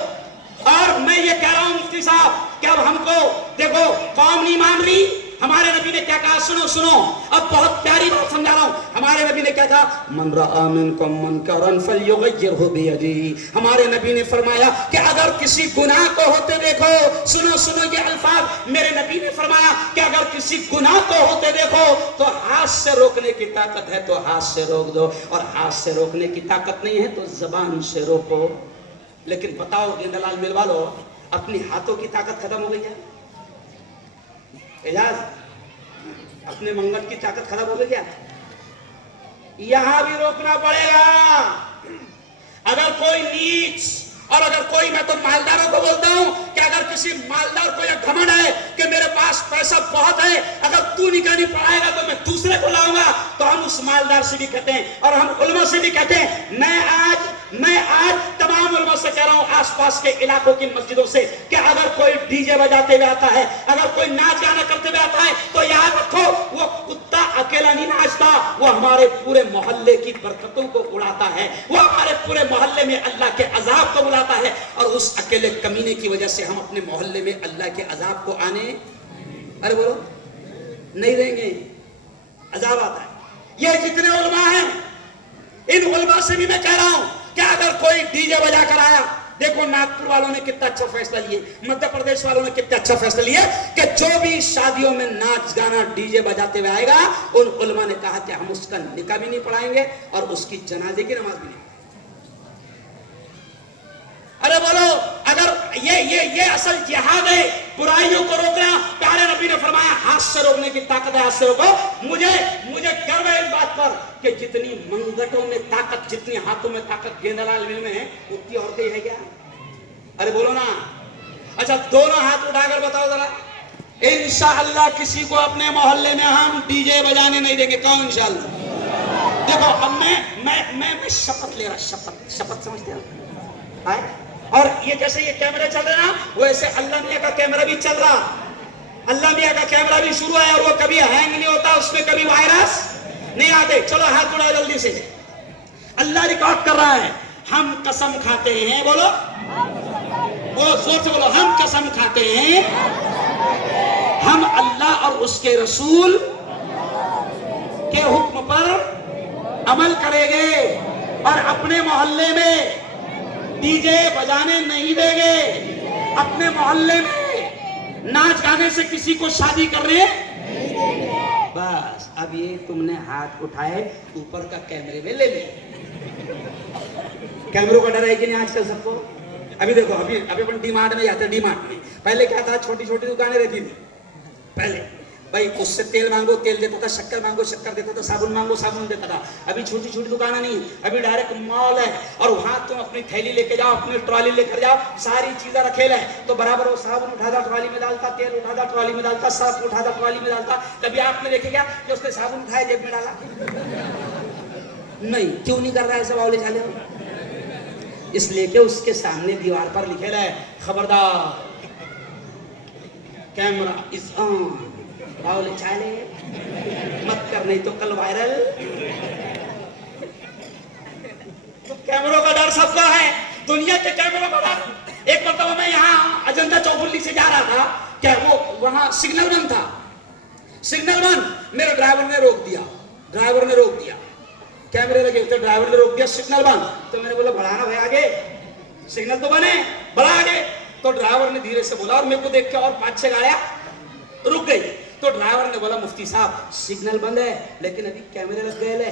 اور میں یہ کہہ رہا ہوں مفتی صاحب کہ اب ہم کو دیکھو قوم نہیں مان رہی. ہمارے نبی نے کیا کہا سنو اب بہت پیاری بات سمجھا رہا ہوں. ہمارے نبی نے کیا کہا من رأى منکم منکرا فلیغیرہ بیدہ. ہمارے نبی نے فرمایا کہ اگر کسی گناہ کو ہوتے دیکھو سنو یہ الفاظ میرے نبی نے فرمایا کہ اگر کسی گناہ کو ہوتے دیکھو تو ہاتھ سے روکنے کی طاقت ہے تو ہاتھ سے روک دو اور ہاتھ سے روکنے کی طاقت نہیں ہے تو زبان سے روکو. لیکن بتاؤ گیندلال مل والو اپنی ہاتھوں کی طاقت ختم ہو گئی ہے؟ اعجاز اپنے منگل کی طاقت ختم ہو گئی کیا؟ یہاں بھی روکنا پڑے گا. اگر کوئی نیچ اور اگر کوئی میں تو مالداروں کو بولتا ہوں کہ اگر کسی مالدار کو یہ گھمنڈ ہے کہ میرے پاس پیسہ بہت ہے اگر تو نکاح نہیں پڑھائے گا تو میں دوسرے کو لاؤں گا تو ہم اس مالدار سے بھی کہتے ہیں اور ہم علماء سے بھی کہتے ہیں. میں آج تمام علماء سے کہہ رہا ہوں آس پاس کے علاقوں کی مسجدوں سے کہ اگر کوئی ڈی جے بجاتے ہوئے آتا ہے اگر کوئی ناچ گانا کرتے ہوئے آتا ہے تو یاد رکھو وہ کتا اکیلا نہیں ناچتا وہ ہمارے پورے محلے کی برکتوں کو اڑاتا ہے. وہ ہمارے پورے محلے میں اللہ کے عذاب کو بلاتا ہے اور اس اکیلے کمینے کی وجہ سے ہم اپنے محلے میں اللہ کے عذاب کو آنے ارے بولو نہیں دیں گے. عذاب آتا ہے. یہ جتنے علماء ہیں ان علماء سے بھی میں کہہ رہا ہوں کہ اگر کوئی ڈی جے بجا کر آیا دیکھو ناگپور والوں نے کتنا اچھا فیصلہ لیے مدھیہ پردیش والوں نے کتنا اچھا فیصلہ لیے کہ جو بھی شادیوں میں ناچ گانا ڈی جے بجاتے ہوئے آئے گا ان علماء نے کہا کہ ہم اس کا نکاح بھی نہیں پڑھائیں گے اور اس کی جنازے کی نماز بھی نہیں. ارے بولو اگر یہ اصل جہاد ہے برائیوں کو روکنا. پیارے نبی نے فرمایا ہاتھ سے روکنے کی طاقت ہے ہاتھ سے روکو. مجھے گرو ہے اس بات پر کہ جتنی منگٹوں میں طاقت جتنی ہاتھوں میں طاقت گیندلال مل میں ہے اتنی عورتیں ہے کیا؟ ارے بولو نا. اچھا دونوں ہاتھ اٹھا کر بتاؤ ذرا انشاءاللہ کسی کو اپنے محلے میں ہم ڈی جے بجانے نہیں دیں گے. کون انشاءاللہ؟ دیکھو اب میں شپت لے رہا شپت سمجھتے ہیں اور یہ جیسے یہ کیمرے چل رہے نا ویسے اللہ میاں کا کیمرہ بھی چل رہا. اللہ میاں کا کیمرہ بھی شروع ہے اور وہ کبھی ہینگ نہیں ہوتا اس میں کبھی وائرس نہیں آتے. چلو ہاتھ اڑاؤ جلدی سے. اللہ ریکارڈ کر رہا ہے. ہم قسم کھاتے ہیں بولو وہ زور سے بولو ہم قسم کھاتے ہیں ہم اللہ اور اس کے رسول کے حکم پر عمل کریں گے اور اپنے محلے میں ڈی جے بجانے نہیں دیں گے. اپنے محلے میں ناچ گانے سے کسی کو شادی کرنے بس. اب یہ تم نے ہاتھ اٹھائے اوپر کا کیمرے میں لے لے. کیمروں کا ڈر ہے کہ نہیں آج کل سب کو؟ ابھی دیکھو ابھی اپن ڈی مارٹ میں جاتے ہیں. ڈی مارٹ میں پہلے کیا تھا چھوٹی چھوٹی دکانیں رہتی تھی. پہلے بھائی اس سے تیل مانگو تیل دیتا تھا شکر مانگو شکر دیتا تھا صابن مانگو صابن دیتا تھا. ابھی چھوٹی چھوٹی دکانیں نہیں ابھی ڈائریکٹ مال ہے اور وہاں تم اپنی تھیلی لے کے جاؤ اپنی ٹرالی لے کر جاؤ ساری چیزیں رکھے لیں تو برابر وہ صابن اٹھا تھا ٹرالی میں ڈالتا تیل اٹھا تھا ٹرالی میں ڈالتا صرف اٹھا تھا ٹرالی میں ڈالتا. کبھی آپ نے دیکھے گا کہ اس نے صابن اٹھایا جیب میں ڈالا؟ نہیں. کیوں نہیں کر رہا ہے ایسا باولے چالے؟ اس لیے کہ اس کے سامنے دیوار پر لکھے رہے خبردار کیمرہ از آن باولے چالے مت کر نہیں تو کل وائرل. تو کیمروں کا ڈر سب کا ہے دنیا کے کیمروں کا ڈر. ایک مرتبہ میں یہاں اجنتا چوبلی سے جا رہا تھا کیا وہ وہاں سگنل بند تھا. سگنل بند میرے ڈرائیور نے روک دیا کیمرے لگے ہوتے ڈرائیور نے روک دیا سگنل بند. تو میں نے بولا بڑھانا بھائی آگے سگنل تو بنے بڑھا آگے. تو ڈرائیور نے دھیرے سے بولا اور میرے کو دیکھ کے اور 5-6 گاڑیاں رک گئی. تو ڈرائیور نے بولا مفتی صاحب سگنل بند ہے لیکن ابھی کیمرے لگ گئے لے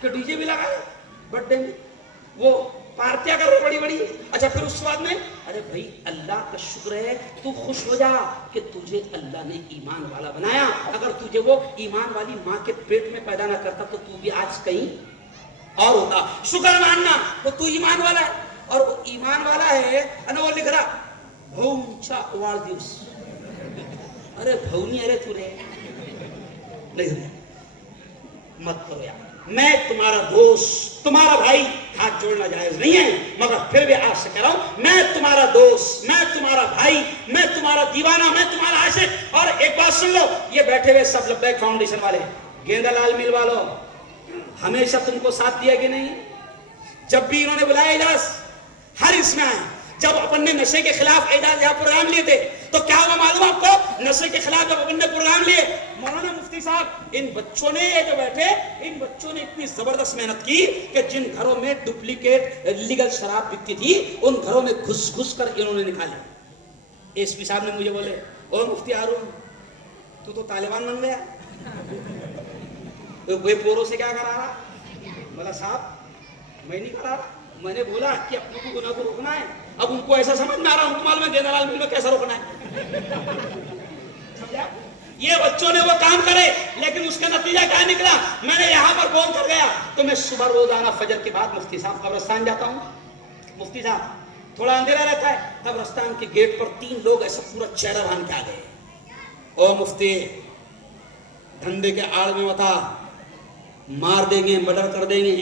کہ ڈی جے بھی لگا برتھ ڈے میں, وہ پارٹیاں کر رہے بڑی بڑی. اچھا پھر اس بعد میں ارے بھائی اللہ کا شکر ہے, تو خوش ہو جا کہ تجھے اللہ نے ایمان والا بنایا. اگر تجھے وہ ایمان والی ماں کے پیٹ میں پیدا نہ کرتا تو تو بھی آج کہیں اور ہوتا. شکر ماننا تو تو ایمان والا ہے, اور وہ ایمان والا ہے نا, وہ لکھ رہا بھونچا اوار دیوس. ارے بھونی ارے تو رے نہیں, مت کرو یار. میں تمہارا دوست, تمہارا بھائی, ہاتھ جوڑنا جائز نہیں ہے, مگر پھر بھی آپ سے کہہ رہا ہوں, میں تمہارا دوست, میں تمہارا بھائی, میں تمہارا دیوانہ, میں تمہارا عاشق. اور ایک بات سن لو, یہ بیٹھے ہوئے سب لبیک فاؤنڈیشن والے, گیندا لال مل والوں, ہمیشہ تم کو ساتھ دیا کہ نہیں؟ جب بھی انہوں نے بلایا اعجاز, ہر اس میں آئے. جب اپن نے نشے کے خلاف اعجاز یہاں پروگرام لیے تھے تو کیا ہوا معلوم آپ کو؟ نشے کے خلاف جب اپن نے پروگرام لیے, مولانا مفتی صاحب, ان بچوں نے یہ جو بیٹھے, ان بچوں نے اتنی زبردست محنت کی کہ جن گھروں میں ڈپلیکیٹ لیگل شراب بکتی تھی ان گھروں میں گھس گھس کر انہوں نے نکالی. ایس پی صاحب نے مجھے بولے, او مفتی ہارون تو طالبان بن گیا, وہ پوروں سے کیا کرا رہا؟ بولا صاحب میں نہیں کرا رہا, میں نے بولا کہ اپنوں کو گناہ کو روکنا ہے. اب ان کو ایسا سمجھ میں آ رہا, ان کو معلوم ہے گیندا لال مل میں کیسا روکنا ہے. سمجھا؟ یہ بچوں نے وہ کام کرے, لیکن اس کا نتیجہ کیا نکلا؟ میں نے یہاں پر بول کر گیا تو میں صبح روزانہ فجر کے بعد مفتی صاحب قبرستان جاتا ہوں. مفتی صاحب تھوڑا اندھیرا رہتا ہے, قبرستان کے گیٹ پر 3 لوگ ایسا پورا چہرہ بان کے آ گئے, او مفتی دھندے کے آڑ میں بتا, مار دیں گے, مرڈر کر دیں گے.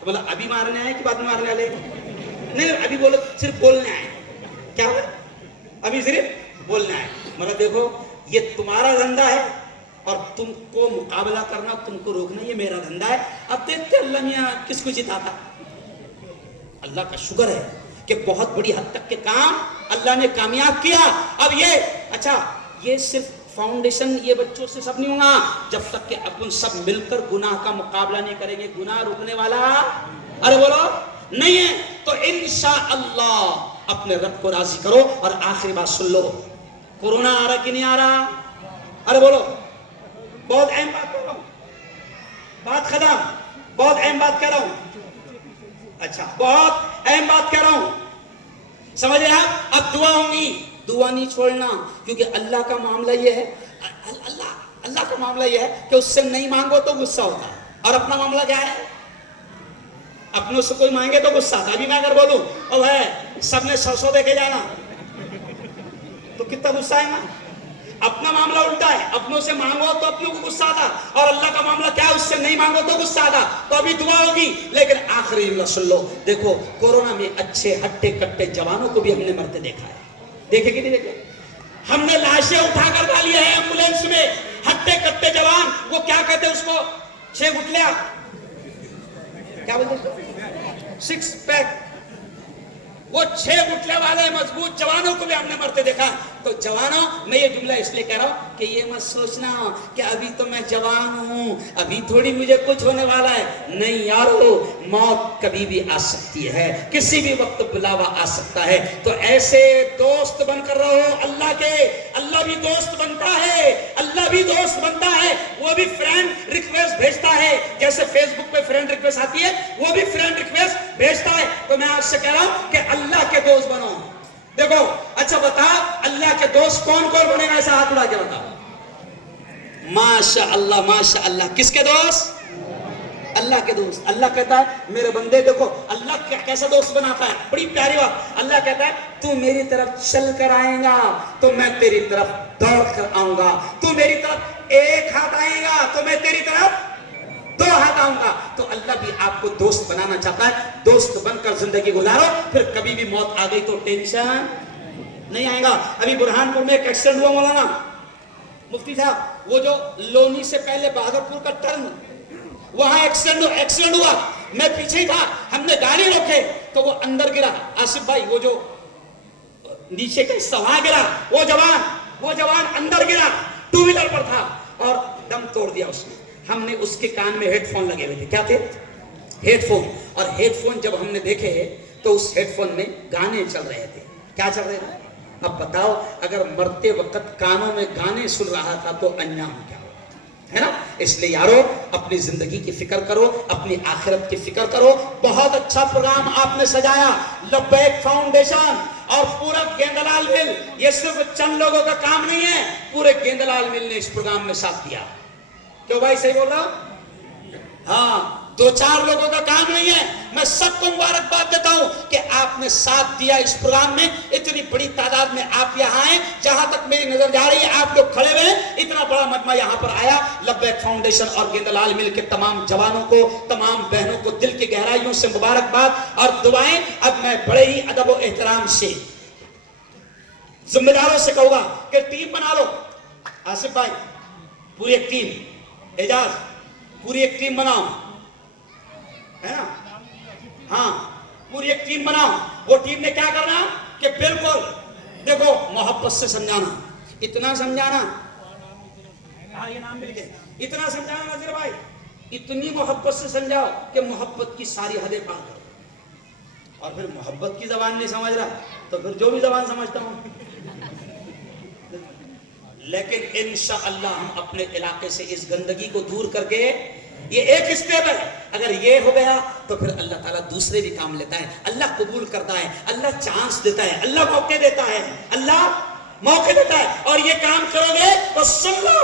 تو بولا ابھی مارنے آئے کہ بعد میں مارنے والے؟ نہیں ابھی بولو, صرف بولنے آئے. کیا ہوا؟ ابھی صرف بولنے آئے. مطلب دیکھو یہ تمہارا دھندا ہے اور تم کو مقابلہ کرنا, تم کو روکنا یہ میرا دھندا ہے. اب دیکھتے اللہ میاں کس کو جتاتا. اللہ کا شکر ہے کہ بہت بڑی حد تک کے کام اللہ نے کامیاب کیا. اب یہ اچھا, یہ صرف فاؤنڈیشن یہ بچوں سے سب نہیں ہوگا, جب تک کہ اپن سب مل کر گناہ کا مقابلہ نہیں کریں گے, گناہ روکنے والا ارے بولو نہیں ہے, تو انشاءاللہ اپنے رب کو راضی کرو. اور آخری بات سن لو, کورونا آ رہا کہ نہیں آ رہا؟ ارے بولو, بہت اہم بات کر رہا ہوں, بات ختم, بہت اہم بات کر رہا ہوں. اچھا بہت اہم بات کر رہا ہوں, سمجھ رہے آپ؟ اب دعا ہوں گی, دعا نہیں چھوڑنا, کیونکہ اللہ کا معاملہ یہ ہے, اللہ کا معاملہ یہ ہے کہ اس سے نہیں مانگو تو غصہ ہوتا ہے, اور اپنا معاملہ کیا ہے؟ اپنوں سے کوئی مانگے تو غصہ آتا. ابھی میں اگر بولوں او بھائی سب نے 100 دے کے جانا تو کتنا غصہ آئے گا؟ اپنا معاملہ الٹا ہے, اپنوں سے مانگو تو اپنوں کو غصہ آتا, اور اللہ کا معاملہ کیا ہے؟ اس سے نہیں مانگو تو غصہ آتا. تو ابھی دعا ہوگی, لیکن آخری جملہ سن لو. دیکھو کورونا میں اچھے ہٹے کٹے جوانوں کو بھی ہم نے مرتے دیکھا ہے, دیکھے کہ نہیں دیکھے؟ ہم نے لاشیں اٹھا کر ڈالی ہے ایمبولینس میں, ہٹے کٹے جوان, وہ کیا کہتے ہیں اس کو, 6 گٹلیاں, کیا بولتے ہیں 6 پیک, وہ 6 گٹلے والے مضبوط جوانوں کو بھی ہم نے مرتے دیکھا. تو جوانوں, میں یہ جملہ اس لیے کہہ رہا ہوں کہ یہ مت سوچنا کہ ابھی تو میں جوان ہوں, ابھی تھوڑی مجھے کچھ ہونے والا ہے. نہیں یارو, موت کبھی بھی آ سکتی ہے, کسی بھی وقت بلاوا آ سکتا ہے. تو ایسے دوست بن کر رہو اللہ کے. اللہ بھی دوست بنتا ہے, اللہ بھی دوست بنتا ہے, وہ بھی فرینڈ ریکویسٹ بھیجتا ہے. جیسے فیس بک پہ فرینڈ ریکویسٹ آتی ہے, وہ بھی فرینڈ ریکویسٹ بھیجتا ہے. تو میں آپ سے کہہ رہا ہوں کہ اللہ کے دوست بنو. دیکھو اچھا بتا, اللہ کے دوست کون کون بنے گا, ایسا ہاتھ اڑا کے بتاؤ. ماشاء اللہ ماشاء اللہ, کس کے دوست؟ اللہ کے دوست. اللہ کہتا ہے میرے بندے دیکھو اللہ کیسا دوست بناتا ہے, بڑی پیاری بات. اللہ کہتا ہے تو میری طرف چل کر آئے گا تو میں تیری طرف دوڑ کر آؤں گا, تو میری طرف 1 ہاتھ آئے گا تو میں تیری طرف 2 ہاتھ آؤں گا. تو اللہ بھی آپ کو دوست بنانا چاہتا ہے. دوست بن کر زندگی گزارو, پھر کبھی بھی موت آ گئی تو ٹینشن نہیں آئے گا. ابھی برہان پور میں ایک ایکسیڈنٹ ہوا مولانا مفتی صاحب, وہ جو لونی سے پہلے بہادرپور کا ٹرن, وہاں ایکسیڈنٹ ہوا. میں پیچھے ہی تھا, ہم نے گاڑی روکے تو وہ اندر گرا. آصف بھائی وہ جو نیچے کا حصہ وہاں گرا, وہ جوان اندر گرا, 2 ویلر پر تھا اور دم توڑ دیا اس نے. ہم نے اس کے کان میں ہیڈ فون لگے ہوئے تھے. کیا تھے؟ Headphone. اور ہیڈ فون جب ہم نے دیکھے تو اس ہیڈ فون میں گانے چل رہے تھے. کیا چل رہے تھے؟ اب بتاؤ, اگر مرتے وقت کانوں میں گانے سن رہا تھا تو انجام کیا ہوگا؟ ہے نا. اس لیے یارو اپنی زندگی کی فکر کرو, اپنی آخرت کی فکر کرو. بہت اچھا پروگرام آپ نے سجایا, لبیک فاؤنڈیشن اور پورا گیندلال مل. یہ صرف چند لوگوں کا کام نہیں ہے, پورے گیندلال مل نے اس پروگرام میں ساتھ دیا. کیوں بھائی صحیح بول رہا ہوں؟ ہاں, 2-4 لوگوں کا کام نہیں ہے. میں سب کو مبارکباد دیتا ہوں کہ آپ نے ساتھ دیا اس پروگرام میں. اتنی بڑی تعداد میں آپ یہاں آئے, جہاں تک میری نظر جا رہی ہے آپ لوگ کھڑے ہوئے, اتنا بڑا مجمع یہاں پر آیا. لبیک فاؤنڈیشن اور گیندلال مل کے تمام جوانوں کو, تمام بہنوں کو دل کی گہرائیوں سے مبارکباد اور دعائیں. اب میں بڑے ہی ادب و احترام سے ذمہ داروں سے کہوں گا کہ ٹیم بنا لو. آصف بھائی پوری ایک ٹیم, اعجاز پوری ایک ٹیم بناؤ, ہے نا. ہاں پوری ایک ٹیم بناؤ. وہ ٹیم نے کیا کرنا کہ بالکل دیکھو محبت سے سمجھانا, اتنا سمجھانا, یہ نام مل گئے, اتنا سمجھانا نذیر بھائی, اتنی محبت سے سمجھاؤ کہ محبت کی ساری حدیں پار کرو. اور پھر محبت کی زبان نہیں سمجھ رہا تو پھر جو بھی زبان سمجھتا ہوں. لیکن انشاءاللہ ہم اپنے علاقے سے اس گندگی کو دور کر کے, یہ ایک اسٹیپ ہے, اگر یہ ہو گیا تو پھر اللہ تعالیٰ دوسرے بھی کام لیتا ہے. اللہ قبول کرتا ہے, اللہ چانس دیتا ہے, اللہ موقع دیتا ہے, اللہ موقع دیتا ہے. اور یہ کام کرو گے تو سن لو,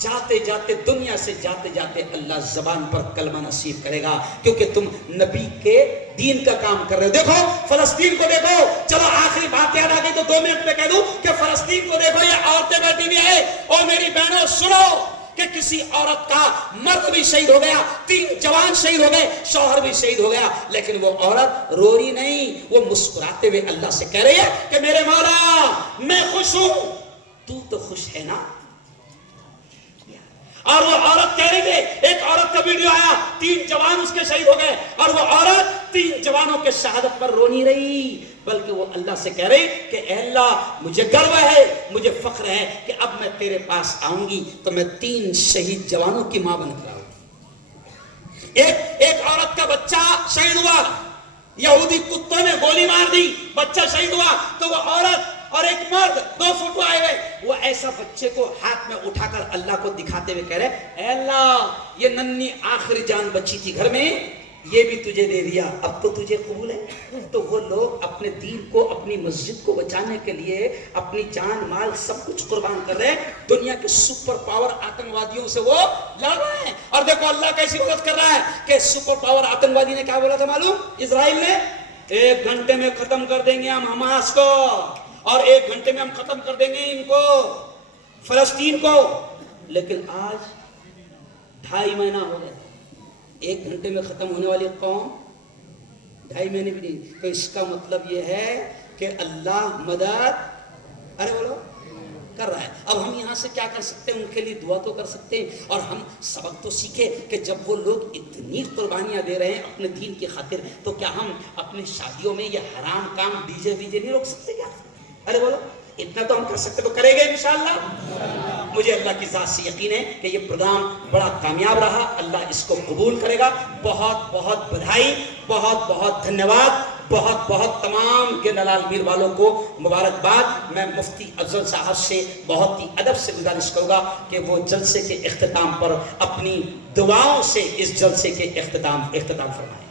جاتے جاتے دنیا سے جاتے جاتے اللہ زبان پر کلمہ نصیب کرے گا, کیونکہ تم نبی کے دین کا کام کر رہے ہو. دیکھو فلسطین کو دیکھو. چلو آخری بات یاد آ گئی تو 2 منٹ میں کہہ دوں کہ فلسطین کو دیکھو, یہ عورتیں بیٹھی ہوئی ہیں. اور میری بہنوں سنو کہ کسی عورت کا مرد بھی شہید ہو گیا, 3 جوان شہید ہو گئے, شوہر بھی شہید ہو گیا, لیکن وہ عورت رو رہی نہیں, وہ مسکراتے ہوئے اللہ سے کہہ رہی ہے کہ میرے مولا میں خوش ہوں, تو خوش ہے نا. اور وہ عورت کہہ رہی تھی, ایک عورت کا ویڈیو آیا, 3 جوان اس کے شہید ہو گئے, اور وہ عورت 3 جوانوں کے شہادت پر رو نہیں رہی, بلکہ وہ اللہ سے کہہ رہی کہ اے اللہ مجھے گرو ہے, مجھے فخر ہے کہ اب میں تیرے پاس آؤں گی تو میں 3 شہید جوانوں کی ماں بن کر آؤں گی. ایک عورت کا بچہ شہید ہوا, یہودی کتوں نے گولی مار دی, بچہ شہید ہوا, تو وہ عورت اور ایک مرد 2 فوٹو آئے ہوئے, وہ ایسا بچے کو ہاتھ میں اٹھا کر اللہ کو دکھاتے ہوئے کہہ رہے اے اللہ یہ ننھی آخری جان بچی تھی گھر میں, یہ بھی تجھے دے دیا, اب تو تجھے قبول ہے. تو وہ لوگ اپنے دین کو, اپنی مسجد کو بچانے کے لیے اپنی جان مال سب کچھ قربان کر رہے ہیں. دنیا کے سپر پاور آتنکوادیوں سے وہ لڑ رہے ہیں. اور دیکھو اللہ کیسی مدد کر رہا ہے کہ سپر پاور آتنکوادی نے کیا بولا تھا معلوم, اسرائیل نے 1 گھنٹے میں ختم کر دیں گے ہم حماس کو, اور 1 گھنٹے میں ہم ختم کر دیں گے ان کو, فلسطین کو. لیکن آج 2.5 مہینہ ہو گیا, 1 گھنٹے میں ختم ہونے والی قوم 2.5 مہینے بھی نہیں. تو اس کا مطلب یہ ہے کہ اللہ مدد ارے بولو کر رہا ہے. اب ہم یہاں سے کیا کر سکتے ہیں, ان کے لیے دعا تو کر سکتے ہیں, اور ہم سبق تو سیکھے کہ جب وہ لوگ اتنی قربانیاں دے رہے ہیں اپنے دین کی خاطر, تو کیا ہم اپنی شادیوں میں یہ حرام کام ڈی جے نہیں روک سکتے کیا؟ ارے بولو اتنا تو ہم کر سکتے, تو کریں گے انشاءاللہ. مجھے اللہ کی ذات سے یقین ہے کہ یہ پروگرام بڑا کامیاب رہا, اللہ اس کو قبول کرے گا. بہت بہت بدھائی, بہت بہت دھنیہ واد, بہت بہت تمام گیندلال میر والوں کو مبارکباد. میں مفتی افضل صاحب سے بہت ہی ادب سے گزارش کروں گا کہ وہ جلسے کے اختتام پر اپنی دعاؤں سے اس جلسے کے اختتام فرمائیں.